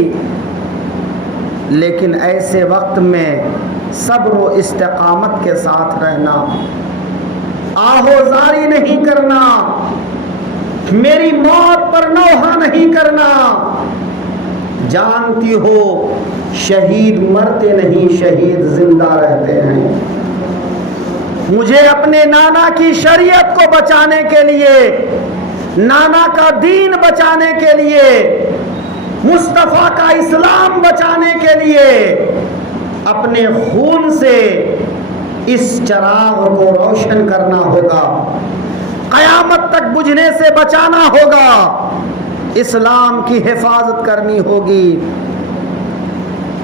लेकिन ऐसे वक्त में सब्र व इस्तिकामत के साथ रहना, आहोजारी नहीं करना, मेरी मौत पर नौहा नहीं करना। जानती हो शहीद मरते नहीं, शहीद जिंदा रहते हैं। मुझे अपने नाना की शरीयत को बचाने के लिए, नाना का दीन बचाने के लिए, मुस्तफ़ा का इस्लाम बचाने के लिए अपने खून से इस चिराग को रोशन करना होगा, क़यामत तक बुझने से बचाना होगा, इस्लाम की हिफाजत करनी होगी।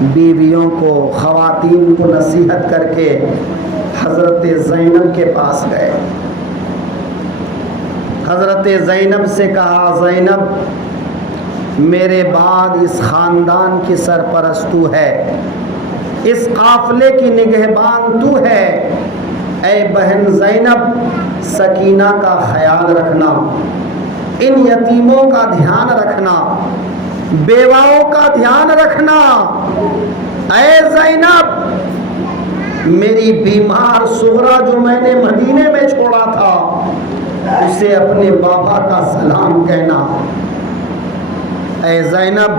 बीवियों को, ख़वातीन को नसीहत करके हज़रत ज़ैनब के पास गए। हज़रत ज़ैनब से कहा, ज़ैनब मेरे बाद इस ख़ानदान की सरपरस्त तू है, इस काफ़िले की निगहबान तू है। ऐ बहन ज़ैनब, सकीना का ख्याल रखना, इन यतीमों का ध्यान रखना, बेवाओं का ध्यान रखना। ऐ ज़ैनब, मेरी बीमार सुगरा जो मैंने मदीने में छोड़ा था, उसे अपने बाबा का सलाम कहना। ऐ ज़ैनब,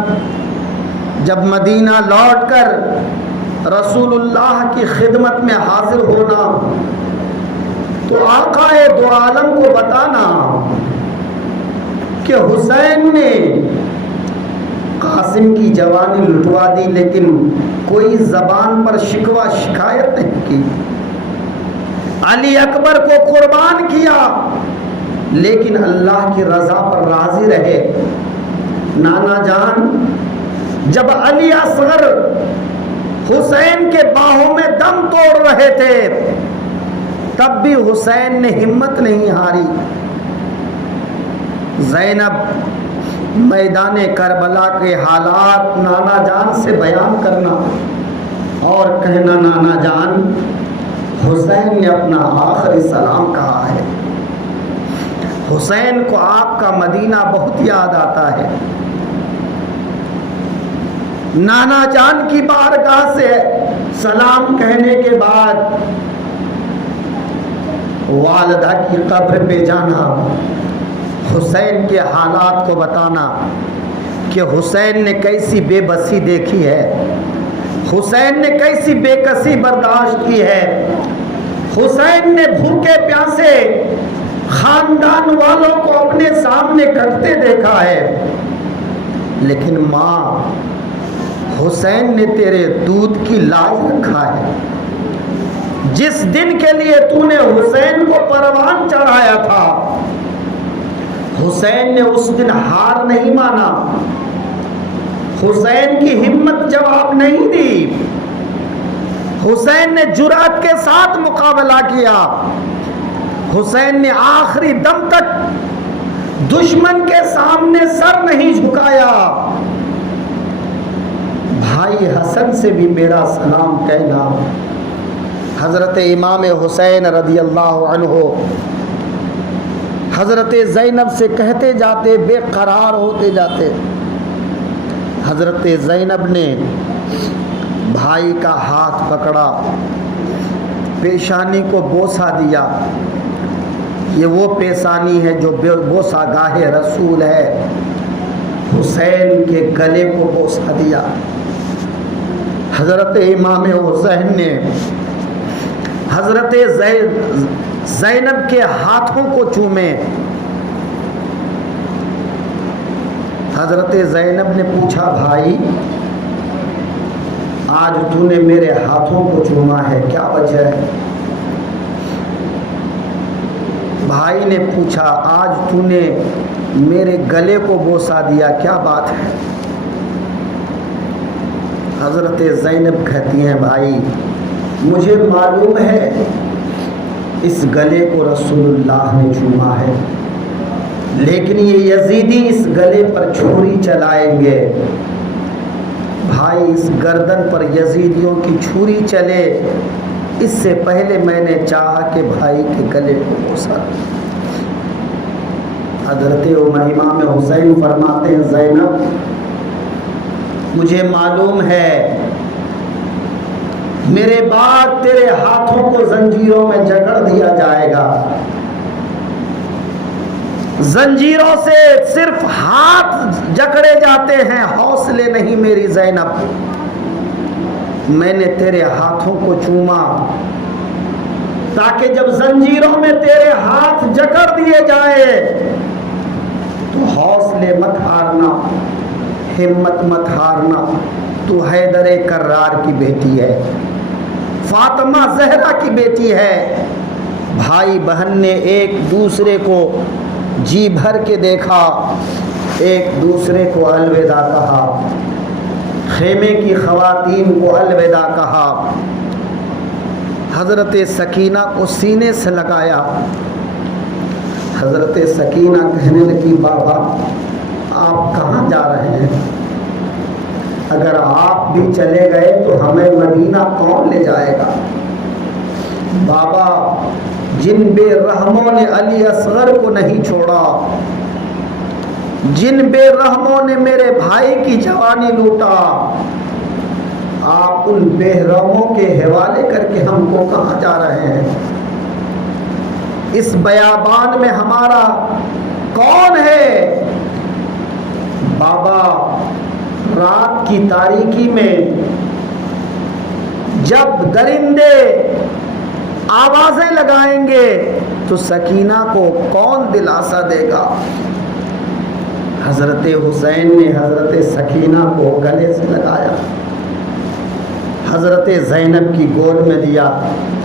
जब मदीना लौटकर रसूलुल्लाह की खिदमत में हाजिर होना तो आकाए दो आलम को बताना कि हुसैन ने कासिम की जवानी लुटवा दी, लेकिन कोई जबान पर शिकवा शिकायत नहीं की। अली अकबर को कुर्बान किया, लेकिन अल्लाह की रजा पर राजी रहे। नाना जान, जब अली असगर हुसैन के बाहों में दम तोड़ रहे थे, तब भी हुसैन ने हिम्मत नहीं हारी। ज़ैनब मैदान करबला के हालात नाना जान से बयान करना और कहना, नाना जान, हुसैन ने अपना आखिरी सलाम कहा है। हुसैन को आपका मदीना बहुत याद आता है। नाना जान की बारगाह से सलाम कहने के बाद वालिदा की कब्र पे जाना, हुसैन के हालात को बताना कि हुसैन ने कैसी बेबसी देखी है, हुसैन ने कैसी बेकसी बर्दाश्त की है। हुसैन ने भूखे प्यासे खानदान वालों को अपने सामने कटते देखा है, लेकिन माँ, हुसैन ने तेरे दूध की लाज रखा है। जिस दिन के लिए तूने हुसैन को परवान चढ़ाया था, हुसैन ने उस दिन हार नहीं माना, हुसैन की हिम्मत जवाब नहीं दी, हुसैन ने जुरात के साथ मुकाबला किया, हुसैन ने आखिरी दम तक दुश्मन के सामने सर नहीं झुकाया। भाई हसन से भी मेरा सलाम कहना। हज़रत इमाम हुसैन रज़ी अल्लाह अन्हु हज़रत ज़ैनब से कहते जाते, बेकरार होते जाते। हज़रत ज़ैनब ने भाई का हाथ पकड़ा, पेशानी को बोसा दिया। ये वो पेशानी है जो बोसा गाहे रसूल है। हुसैन के गले को बोसा दिया। हज़रत इमाम हुसैन ने हज़रत ज़ैनब के हाथों को चूमे। हज़रत ज़ैनब ने पूछा, भाई आज तूने मेरे हाथों को चूमा है, क्या वजह है? भाई ने पूछा, आज तूने मेरे गले को बोसा दिया, क्या बात है? हज़रत ज़ैनब कहती हैं, भाई मुझे मालूम है इस गले को रसूलुल्लाह ने चूमा है, लेकिन ये यजीदी इस गले पर छुरी चलाएंगे। भाई इस गर्दन पर यजीदियों की छुरी चले, इससे पहले मैंने चाहा कि भाई के गले को बोसा। हज़रत इमाम हुसैन फरमाते हैं, ज़ैनब मुझे मालूम है मेरे बाद तेरे हाथों को जंजीरों में जकड़ दिया जाएगा। जंजीरों से सिर्फ हाथ जकड़े जाते हैं, हौसले नहीं मेरी ज़ैनब। मैंने तेरे हाथों को चूमा ताकि जब जंजीरों में तेरे हाथ जकड़ दिए जाए तो हौसले मत हारना, हिम्मत मत हारना। तू हैदर कर्रार की बेटी है, फातिमा ज़हरा की बेटी है। भाई बहन ने एक दूसरे को जी भर के देखा, एक दूसरे को अलविदा कहा, खेमे की ख़वातीन को अलविदा कहा। हज़रत सकीना को सीने से लगाया। हज़रत सकीना कहने लगी, बाबा आप कहाँ जा रहे हैं? अगर आप भी चले गए तो हमें मदीना कौन ले जाएगा? बाबा, जिन बेरहमों ने अली असगर को नहीं छोड़ा, जिन बेरहमों ने मेरे भाई की जवानी लूटा, आप उन बेरहमों के हवाले करके हमको कहाँ जा रहे हैं? इस बयाबान में हमारा कौन है? बाबा रात की तारीकी में जब दरिंदे आवाजें लगाएंगे तो सकीना को कौन दिलासा देगा? हजरत हुसैन ने हजरत सकीना को गले से लगाया, हजरत ज़ैनब की गोद में दिया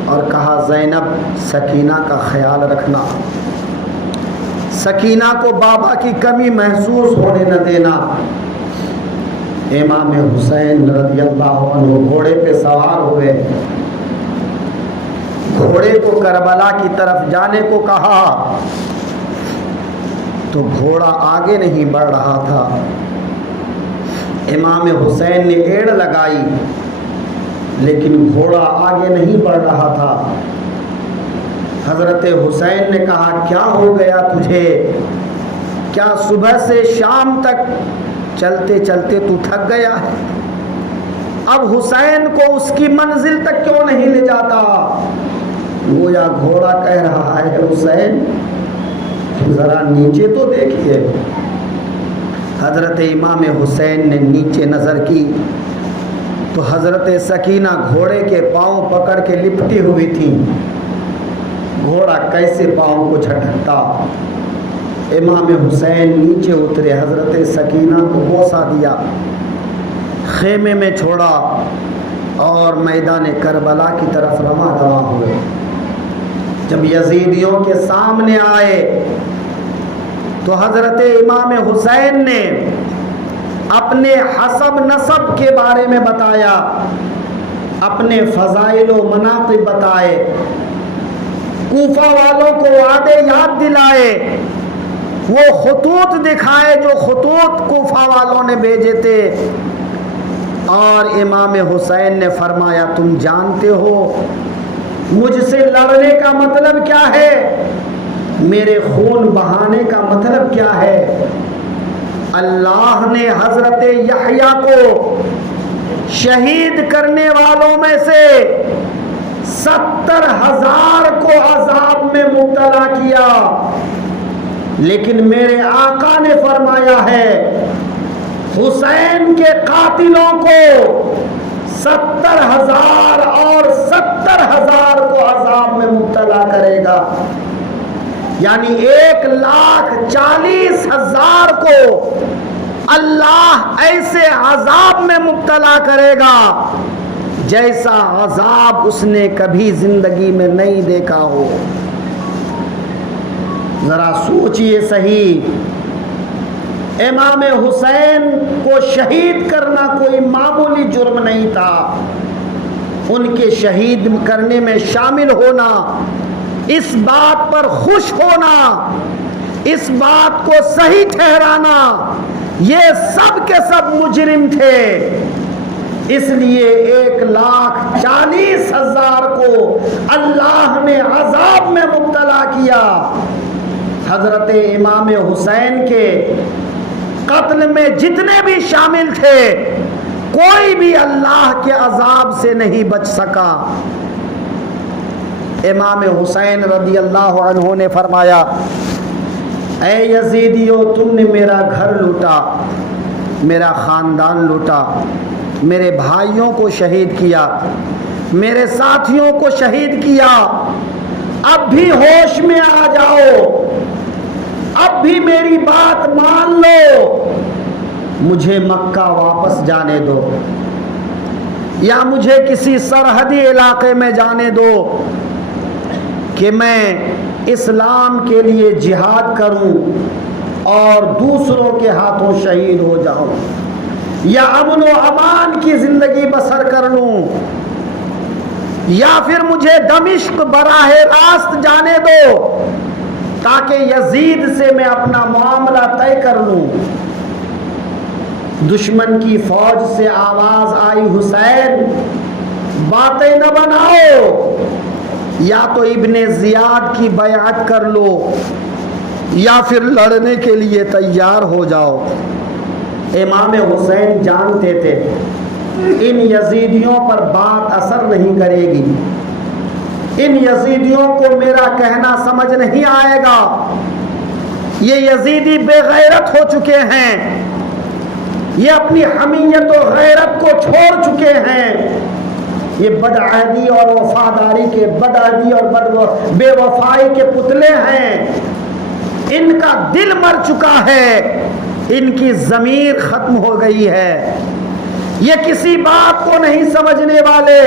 और कहा, ज़ैनब सकीना का ख्याल रखना, सकीना को बाबा की कमी महसूस होने न देना। इमाम हुसैन रज़ियल्लाहु अन्हु घोड़े पे सवार हुए, घोड़े को करबला की तरफ जाने को कहा तो घोड़ा आगे नहीं बढ़ रहा था। इमाम हुसैन ने एड़ लगाई लेकिन घोड़ा आगे नहीं बढ़ रहा था। हजरत हुसैन ने कहा, क्या हो गया तुझे? क्या सुबह से शाम तक चलते चलते तू थक गया है? अब हुसैन को उसकी मंजिल तक क्यों नहीं ले जाता? गोया घोड़ा कह रहा है, हुसैन जरा नीचे तो देखिए। हजरत इमाम हुसैन ने नीचे नजर की तो हजरत सकीना घोड़े के पांव पकड़ के लिपटी हुई थी। घोड़ा कैसे पांव को झटकता। इमाम हुसैन नीचे उतरे, हजरत सकीना को बोसा दिया, खेमे में छोड़ा और मैदान करबला की तरफ रमा दवा हुए। जब यजीदियों के सामने आए तो हजरत इमाम हुसैन ने अपने हसब नसब के बारे में बताया, अपने फजाइल व मनाक़िब बताए, कूफा वालों को वादे याद दिलाए, वो खुतूत दिखाए जो खुतूत कूफा वालों ने भेजे थे। और इमाम हुसैन ने फरमाया, तुम जानते हो मुझसे लड़ने का मतलब क्या है? मेरे खून बहाने का मतलब क्या है? अल्लाह ने हजरत यहया को शहीद करने वालों में से 70,000 को अजाब में मुब्तला किया, लेकिन मेरे आका ने फरमाया है हुसैन के कातिलों को 70,000 और 70,000 को अजाब में मुब्तला करेगा। यानी 1,40,000 को अल्लाह ऐसे अजाब में मुब्तला करेगा जैसा अजाब उसने कभी जिंदगी में नहीं देखा हो। जरा सोचिए सही, इमाम हुसैन को शहीद करना कोई मामूली जुर्म नहीं था। उनके शहीद करने में शामिल होना, इस बात पर खुश होना, इस बात को सही ठहराना, ये सब के सब मुजरिम थे। इसलिए 1,40,000 को अल्लाह ने अजाब में मुब्तला किया। हजरत इमाम हुसैन के कत्ल में जितने भी शामिल थे, कोई भी अल्लाह के अजाब से नहीं बच सका। इमाम हुसैन रज़ियल्लाहु अन्हु ने फरमाया, ऐ यजीदियों, तुमने मेरा घर लूटा, मेरा ख़ानदान लूटा, मेरे भाइयों को शहीद किया, मेरे साथियों को शहीद किया। अब भी होश में आ जाओ, अब भी मेरी बात मान लो, मुझे मक्का वापस जाने दो या मुझे किसी सरहदी इलाके में जाने दो कि मैं इस्लाम के लिए जिहाद करूं और दूसरों के हाथों शहीद हो जाऊं, या अमन व अमान की जिंदगी बसर कर लूं, या फिर मुझे दमिश्क बराहे रास्त जाने दो ताकि यजीद से मैं अपना मामला तय कर लूं। दुश्मन की फौज से आवाज आई, हुसैन बातें न बनाओ, या तो इब्ने जियाद की बैअत कर लो या फिर लड़ने के लिए तैयार हो जाओ। इमाम हुसैन जानते थे इन यजीदियों पर बात असर नहीं करेगी, इन यजीदियों को मेरा कहना समझ नहीं आएगा। ये यजीदी बेगैरत हो चुके हैं, ये अपनी हमीयत और गैरत को छोड़ चुके हैं। ये बदअहदी और वफादारी के, बदअहदी और बेवफाई के पुतले हैं। इनका दिल मर चुका है, इनकी ज़मीर खत्म हो गई है, ये किसी बात को नहीं समझने वाले।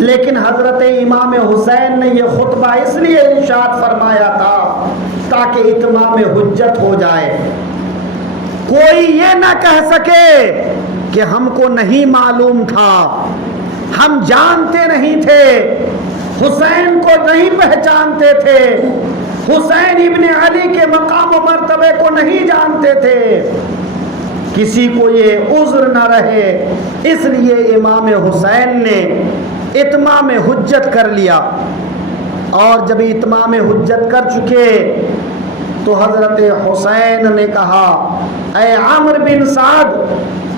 लेकिन हजरत इमाम हुसैन ने यह खुतबा इसलिए इरशाद फरमाया था ताकि इत्माम हुज्जत हो जाए, कोई ये ना कह सके कि हमको नहीं मालूम था, हम जानते नहीं थे, हुसैन को नहीं पहचानते थे, हुसैन इब्ने अली के मकाम व मर्तबे को नहीं जानते थे। किसी को ये उज़्र न रहे, इसलिए इमाम हुसैन ने इत्माम हुज्जत कर लिया। और जब इत्माम हुज्जत कर चुके तो हजरत हुसैन ने कहा, ऐ आमिर बिन साद,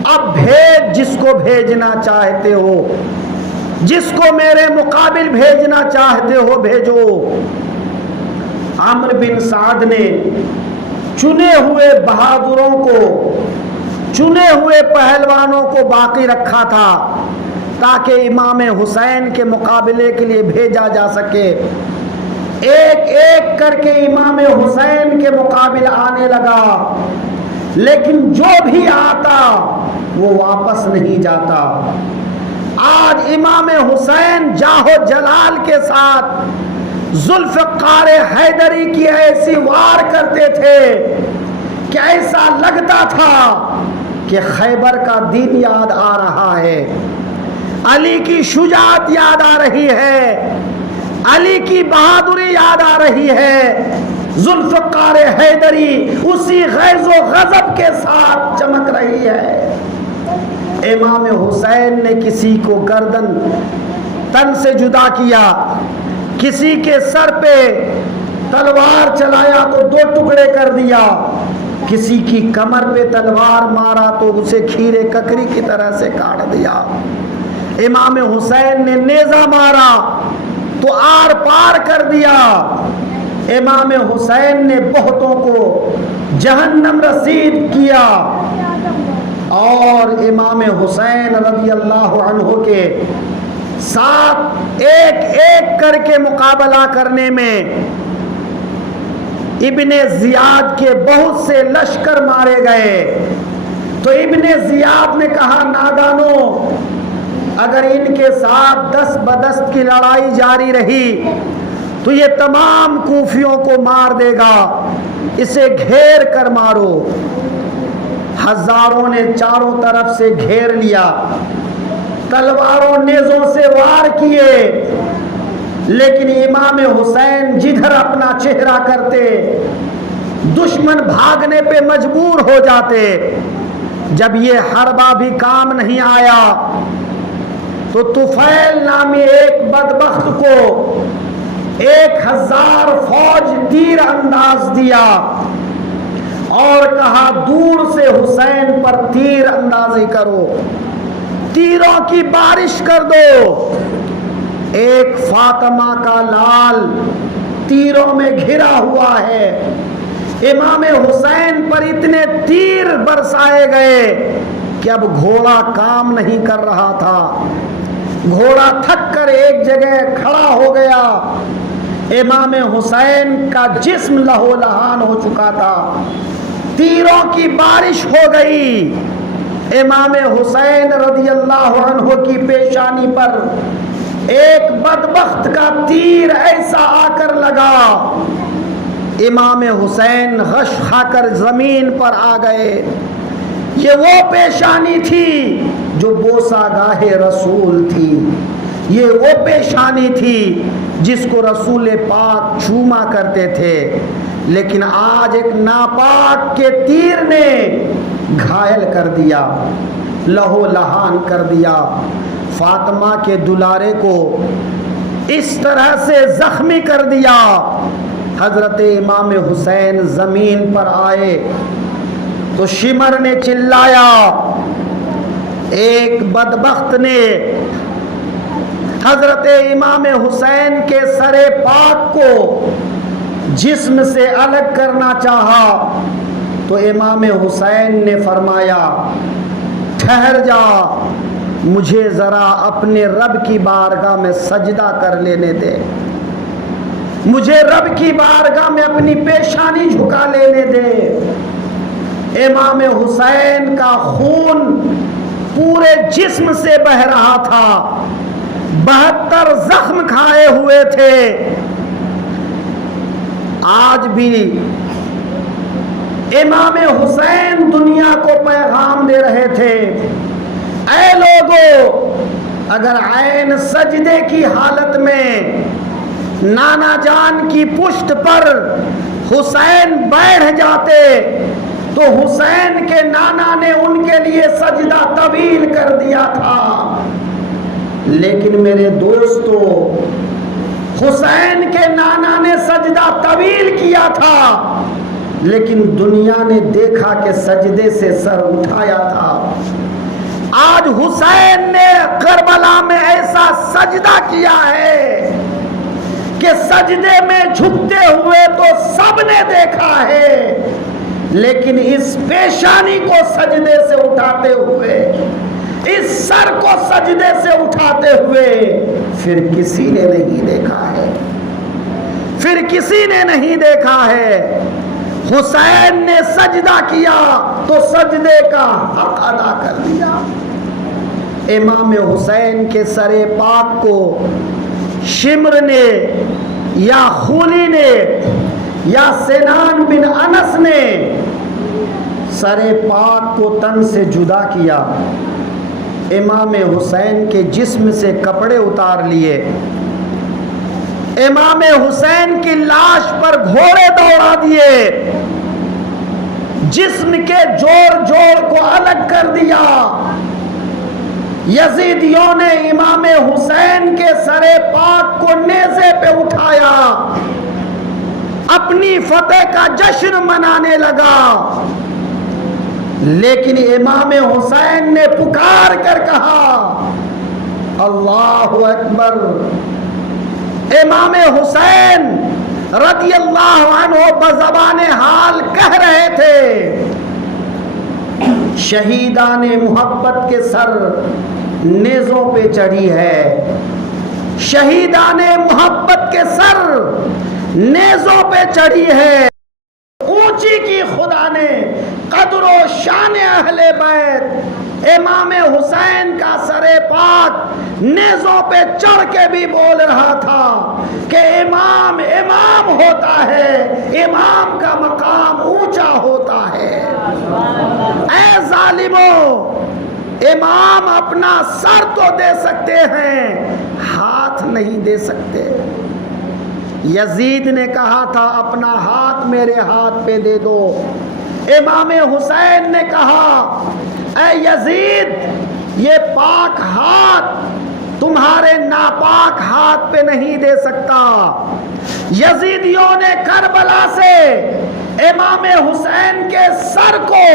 अब भेज जिसको भेजना चाहते हो, जिसको मेरे मुकाबिल भेजना चाहते हो भेजो। आमिर बिन साद ने चुने हुए बहादुरों को, चुने हुए पहलवानों को बाकी रखा था ताकि इमाम हुसैन के मुकाबले के लिए भेजा जा सके। एक एक करके इमाम हुसैन के मुकाबले आने लगा, लेकिन जो भी आता वो वापस नहीं जाता। आज इमाम हुसैन जाहो जलाल के साथ जुल्फ़िकार हैदरी की ऐसी वार करते थे कि ऐसा लगता था कि खैबर का दिन याद आ रहा है, अली की शुजाअत याद आ रही है, अली की बहादुरी याद आ रही है। जुल्फ़िकार हैदरी उसी गैज़ो गज़ब के साथ चमक रही है। इमाम हुसैन ने किसी को गर्दन तन से जुदा किया, किसी के सर पे तलवार चलाया तो दो टुकड़े कर दिया, किसी की कमर पे तलवार मारा तो उसे खीरे ककरी की तरह से काट दिया। इमाम हुसैन ने नेज़ा मारा तो आर पार कर दिया। इमाम हुसैन ने बहुतों को जहन्नम रसीद किया। और इमाम हुसैन रज़ी अल्लाह अन्हु के साथ एक एक करके मुकाबला करने में इब्ने ज़ियाद के बहुत से लश्कर मारे गए। तो इब्ने ज़ियाद ने कहा, नादानो, अगर इनके साथ दस्त बदस्त की लड़ाई जारी रही तो ये तमाम कूफियों को मार देगा, इसे घेर कर मारो। हजारों ने चारों तरफ से घेर लिया, तलवारों नेज़ों से वार किए, लेकिन इमाम हुसैन जिधर अपना चेहरा करते दुश्मन भागने पे मजबूर हो जाते। जब ये हरबा भी काम नहीं आया तो तुफैल नामी एक बदबख्त को 1000 फौज तीर अंदाज दिया और कहा, दूर से हुसैन पर तीर अंदाजी करो, तीरों की बारिश कर दो। एक फातिमा का लाल तीरों में घिरा हुआ है। इमाम हुसैन पर इतने तीर बरसाए गए कि अब घोड़ा काम नहीं कर रहा था, घोड़ा थक कर एक जगह खड़ा हो गया। इमाम हुसैन का जिस्म लहूलुहान हो चुका था, तीरों की बारिश हो गई। इमाम हुसैन रज़ियल्लाहु अन्हु की पेशानी पर एक बदबख्त का तीर ऐसा आकर लगा, इमाम हुसैन गश खाकर जमीन पर आ गए। ये वो पेशानी थी जो बोसा गाहे रसूल थी, ये वो पेशानी थी जिसको रसूल पाक चूमा करते थे। लेकिन आज एक नापाक के तीर ने घायल कर दिया, लहो लहान कर दिया। फातिमा के दुलारे को इस तरह से जख्मी कर दिया। हजरत इमाम हुसैन जमीन पर आए तो शिमर ने चिल्लाया, एक बदबख्त ने हजरत इमाम हुसैन के सरे पाक को जिस्म से अलग करना चाहा तो इमाम हुसैन ने फरमाया, ठहर जा, मुझे ज़रा अपने रब की बारगाह में सजदा कर लेने दे, मुझे रब की बारगाह में अपनी पेशानी झुका लेने दे। इमाम हुसैन का खून पूरे जिस्म से बह रहा था, 72 जख्म खाए हुए थे। आज भी इमाम हुसैन दुनिया को पैगाम दे रहे थे, ऐ लोगों, अगर ऐन सजदे की हालत में नाना जान की पुष्ट पर हुसैन बैठ जाते तो हुसैन के नाना ने उनके लिए सजदा तवील कर दिया था। लेकिन मेरे दोस्तों, हुसैन के नाना ने सजदा तवील किया था, लेकिन दुनिया ने देखा कि सजदे से सर उठाया था। आज हुसैन ने करबला में ऐसा सजदा किया है कि सजदे में झुकते हुए तो सबने देखा है, लेकिन इस पेशानी को सजदे से उठाते हुए, इस सर को सजदे से उठाते हुए फिर किसी ने नहीं देखा है, फिर किसी ने नहीं देखा है। हुसैन ने सजदा किया तो सजदे का हक अदा कर दिया। इमाम हुसैन के सरे पाक को शिम्र ने या खूली ने या सिनान बिन अनस ने सरे पाक को तन से जुदा किया, इमाम हुसैन के जिस्म से कपड़े उतार लिए, इमाम हुसैन की लाश पर घोड़े दौड़ा दिए, जिस्म के जोड़ जोड़ को अलग कर दिया। यजीदियों ने इमाम हुसैन के सरे पाक को नेज़े पे उठाया, अपनी फतेह का जश्न मनाने लगा। लेकिन इमाम हुसैन ने पुकार कर कहा, अल्लाहु अकबर। इमाम हुसैन रदियल्लाहु अन्हु बज़बाने हाल कह रहे थे, शहीदाने मोहब्बत के सर नेज़ों पे चढ़ी है, शहीदाने मोहब्बत के सर नेज़ों पे चढ़ी है। ऊंची की खुदा ने कदरो शान अहले बैत। इमाम हुसैन का सरे पाक नेज़ों पे चढ़ के भी बोल रहा था कि इमाम इमाम होता है, इमाम का मकाम ऊंचा होता है। ऐ जालिमों, इमाम अपना सर तो दे सकते हैं, हाथ नहीं दे सकते। यजीद ने कहा था, अपना हाथ मेरे हाथ पे दे दो। इमाम हुसैन ने कहा, ऐ यजीद, ये पाक हाथ तुम्हारे नापाक हाथ पे नहीं दे सकता। यजीदियों ने करबला से इमाम हुसैन के सर को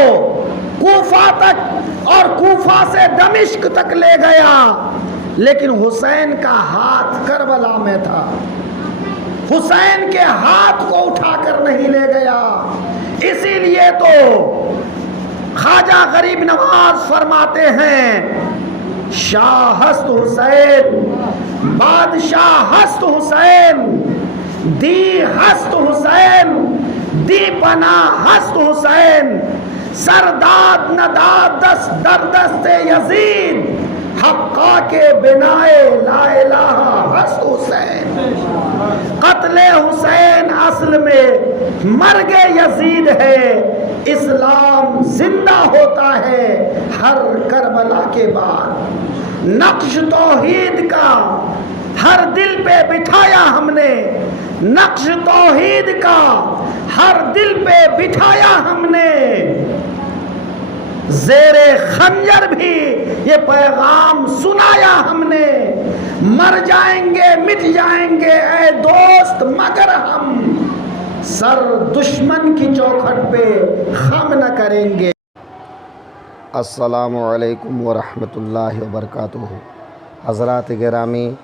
कूफा तक और कूफा से दमिश्क तक ले गया, लेकिन हुसैन का हाथ करबला में था। हुसैन के हाथ को उठाकर नहीं ले गया। इसीलिए तो ख्वाजा गरीब नवाज फरमाते हैं, शाह हस्त हुसैन, बादशाह हस्त हुसैन, दी हस्त हुसैन, दी पना हस्त हुसैन, सरदाद नदाद दस दरदस्ते यजीद, हक्का के बिनाए ला इलाहा हस्त हुसैन। कत्ले हुसैन असल में मर्गे यजीद है, इस्लाम जिंदा होता है हर करबला के बाद। नक्श तौहीद का हर दिल पे बिठाया हमने, नक्श तौहीद का हर दिल पे बिठाया हमने। ज़ेरे खंजर भी ये पैगाम सुनाया हमने, मर जाएंगे मिट जाएंगे ऐ दोस्त मगर हम सर दुश्मन की चौखट पे खम न करेंगे। अस्सलामुअलैकुम वरहमतुल्लाहि वबरकातुहू। हज़रात गिरामी,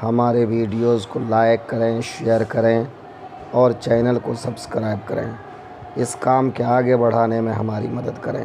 हमारे वीडियोज़ को लाइक करें, शेयर करें और चैनल को सब्सक्राइब करें। इस काम के आगे बढ़ाने में हमारी मदद करें।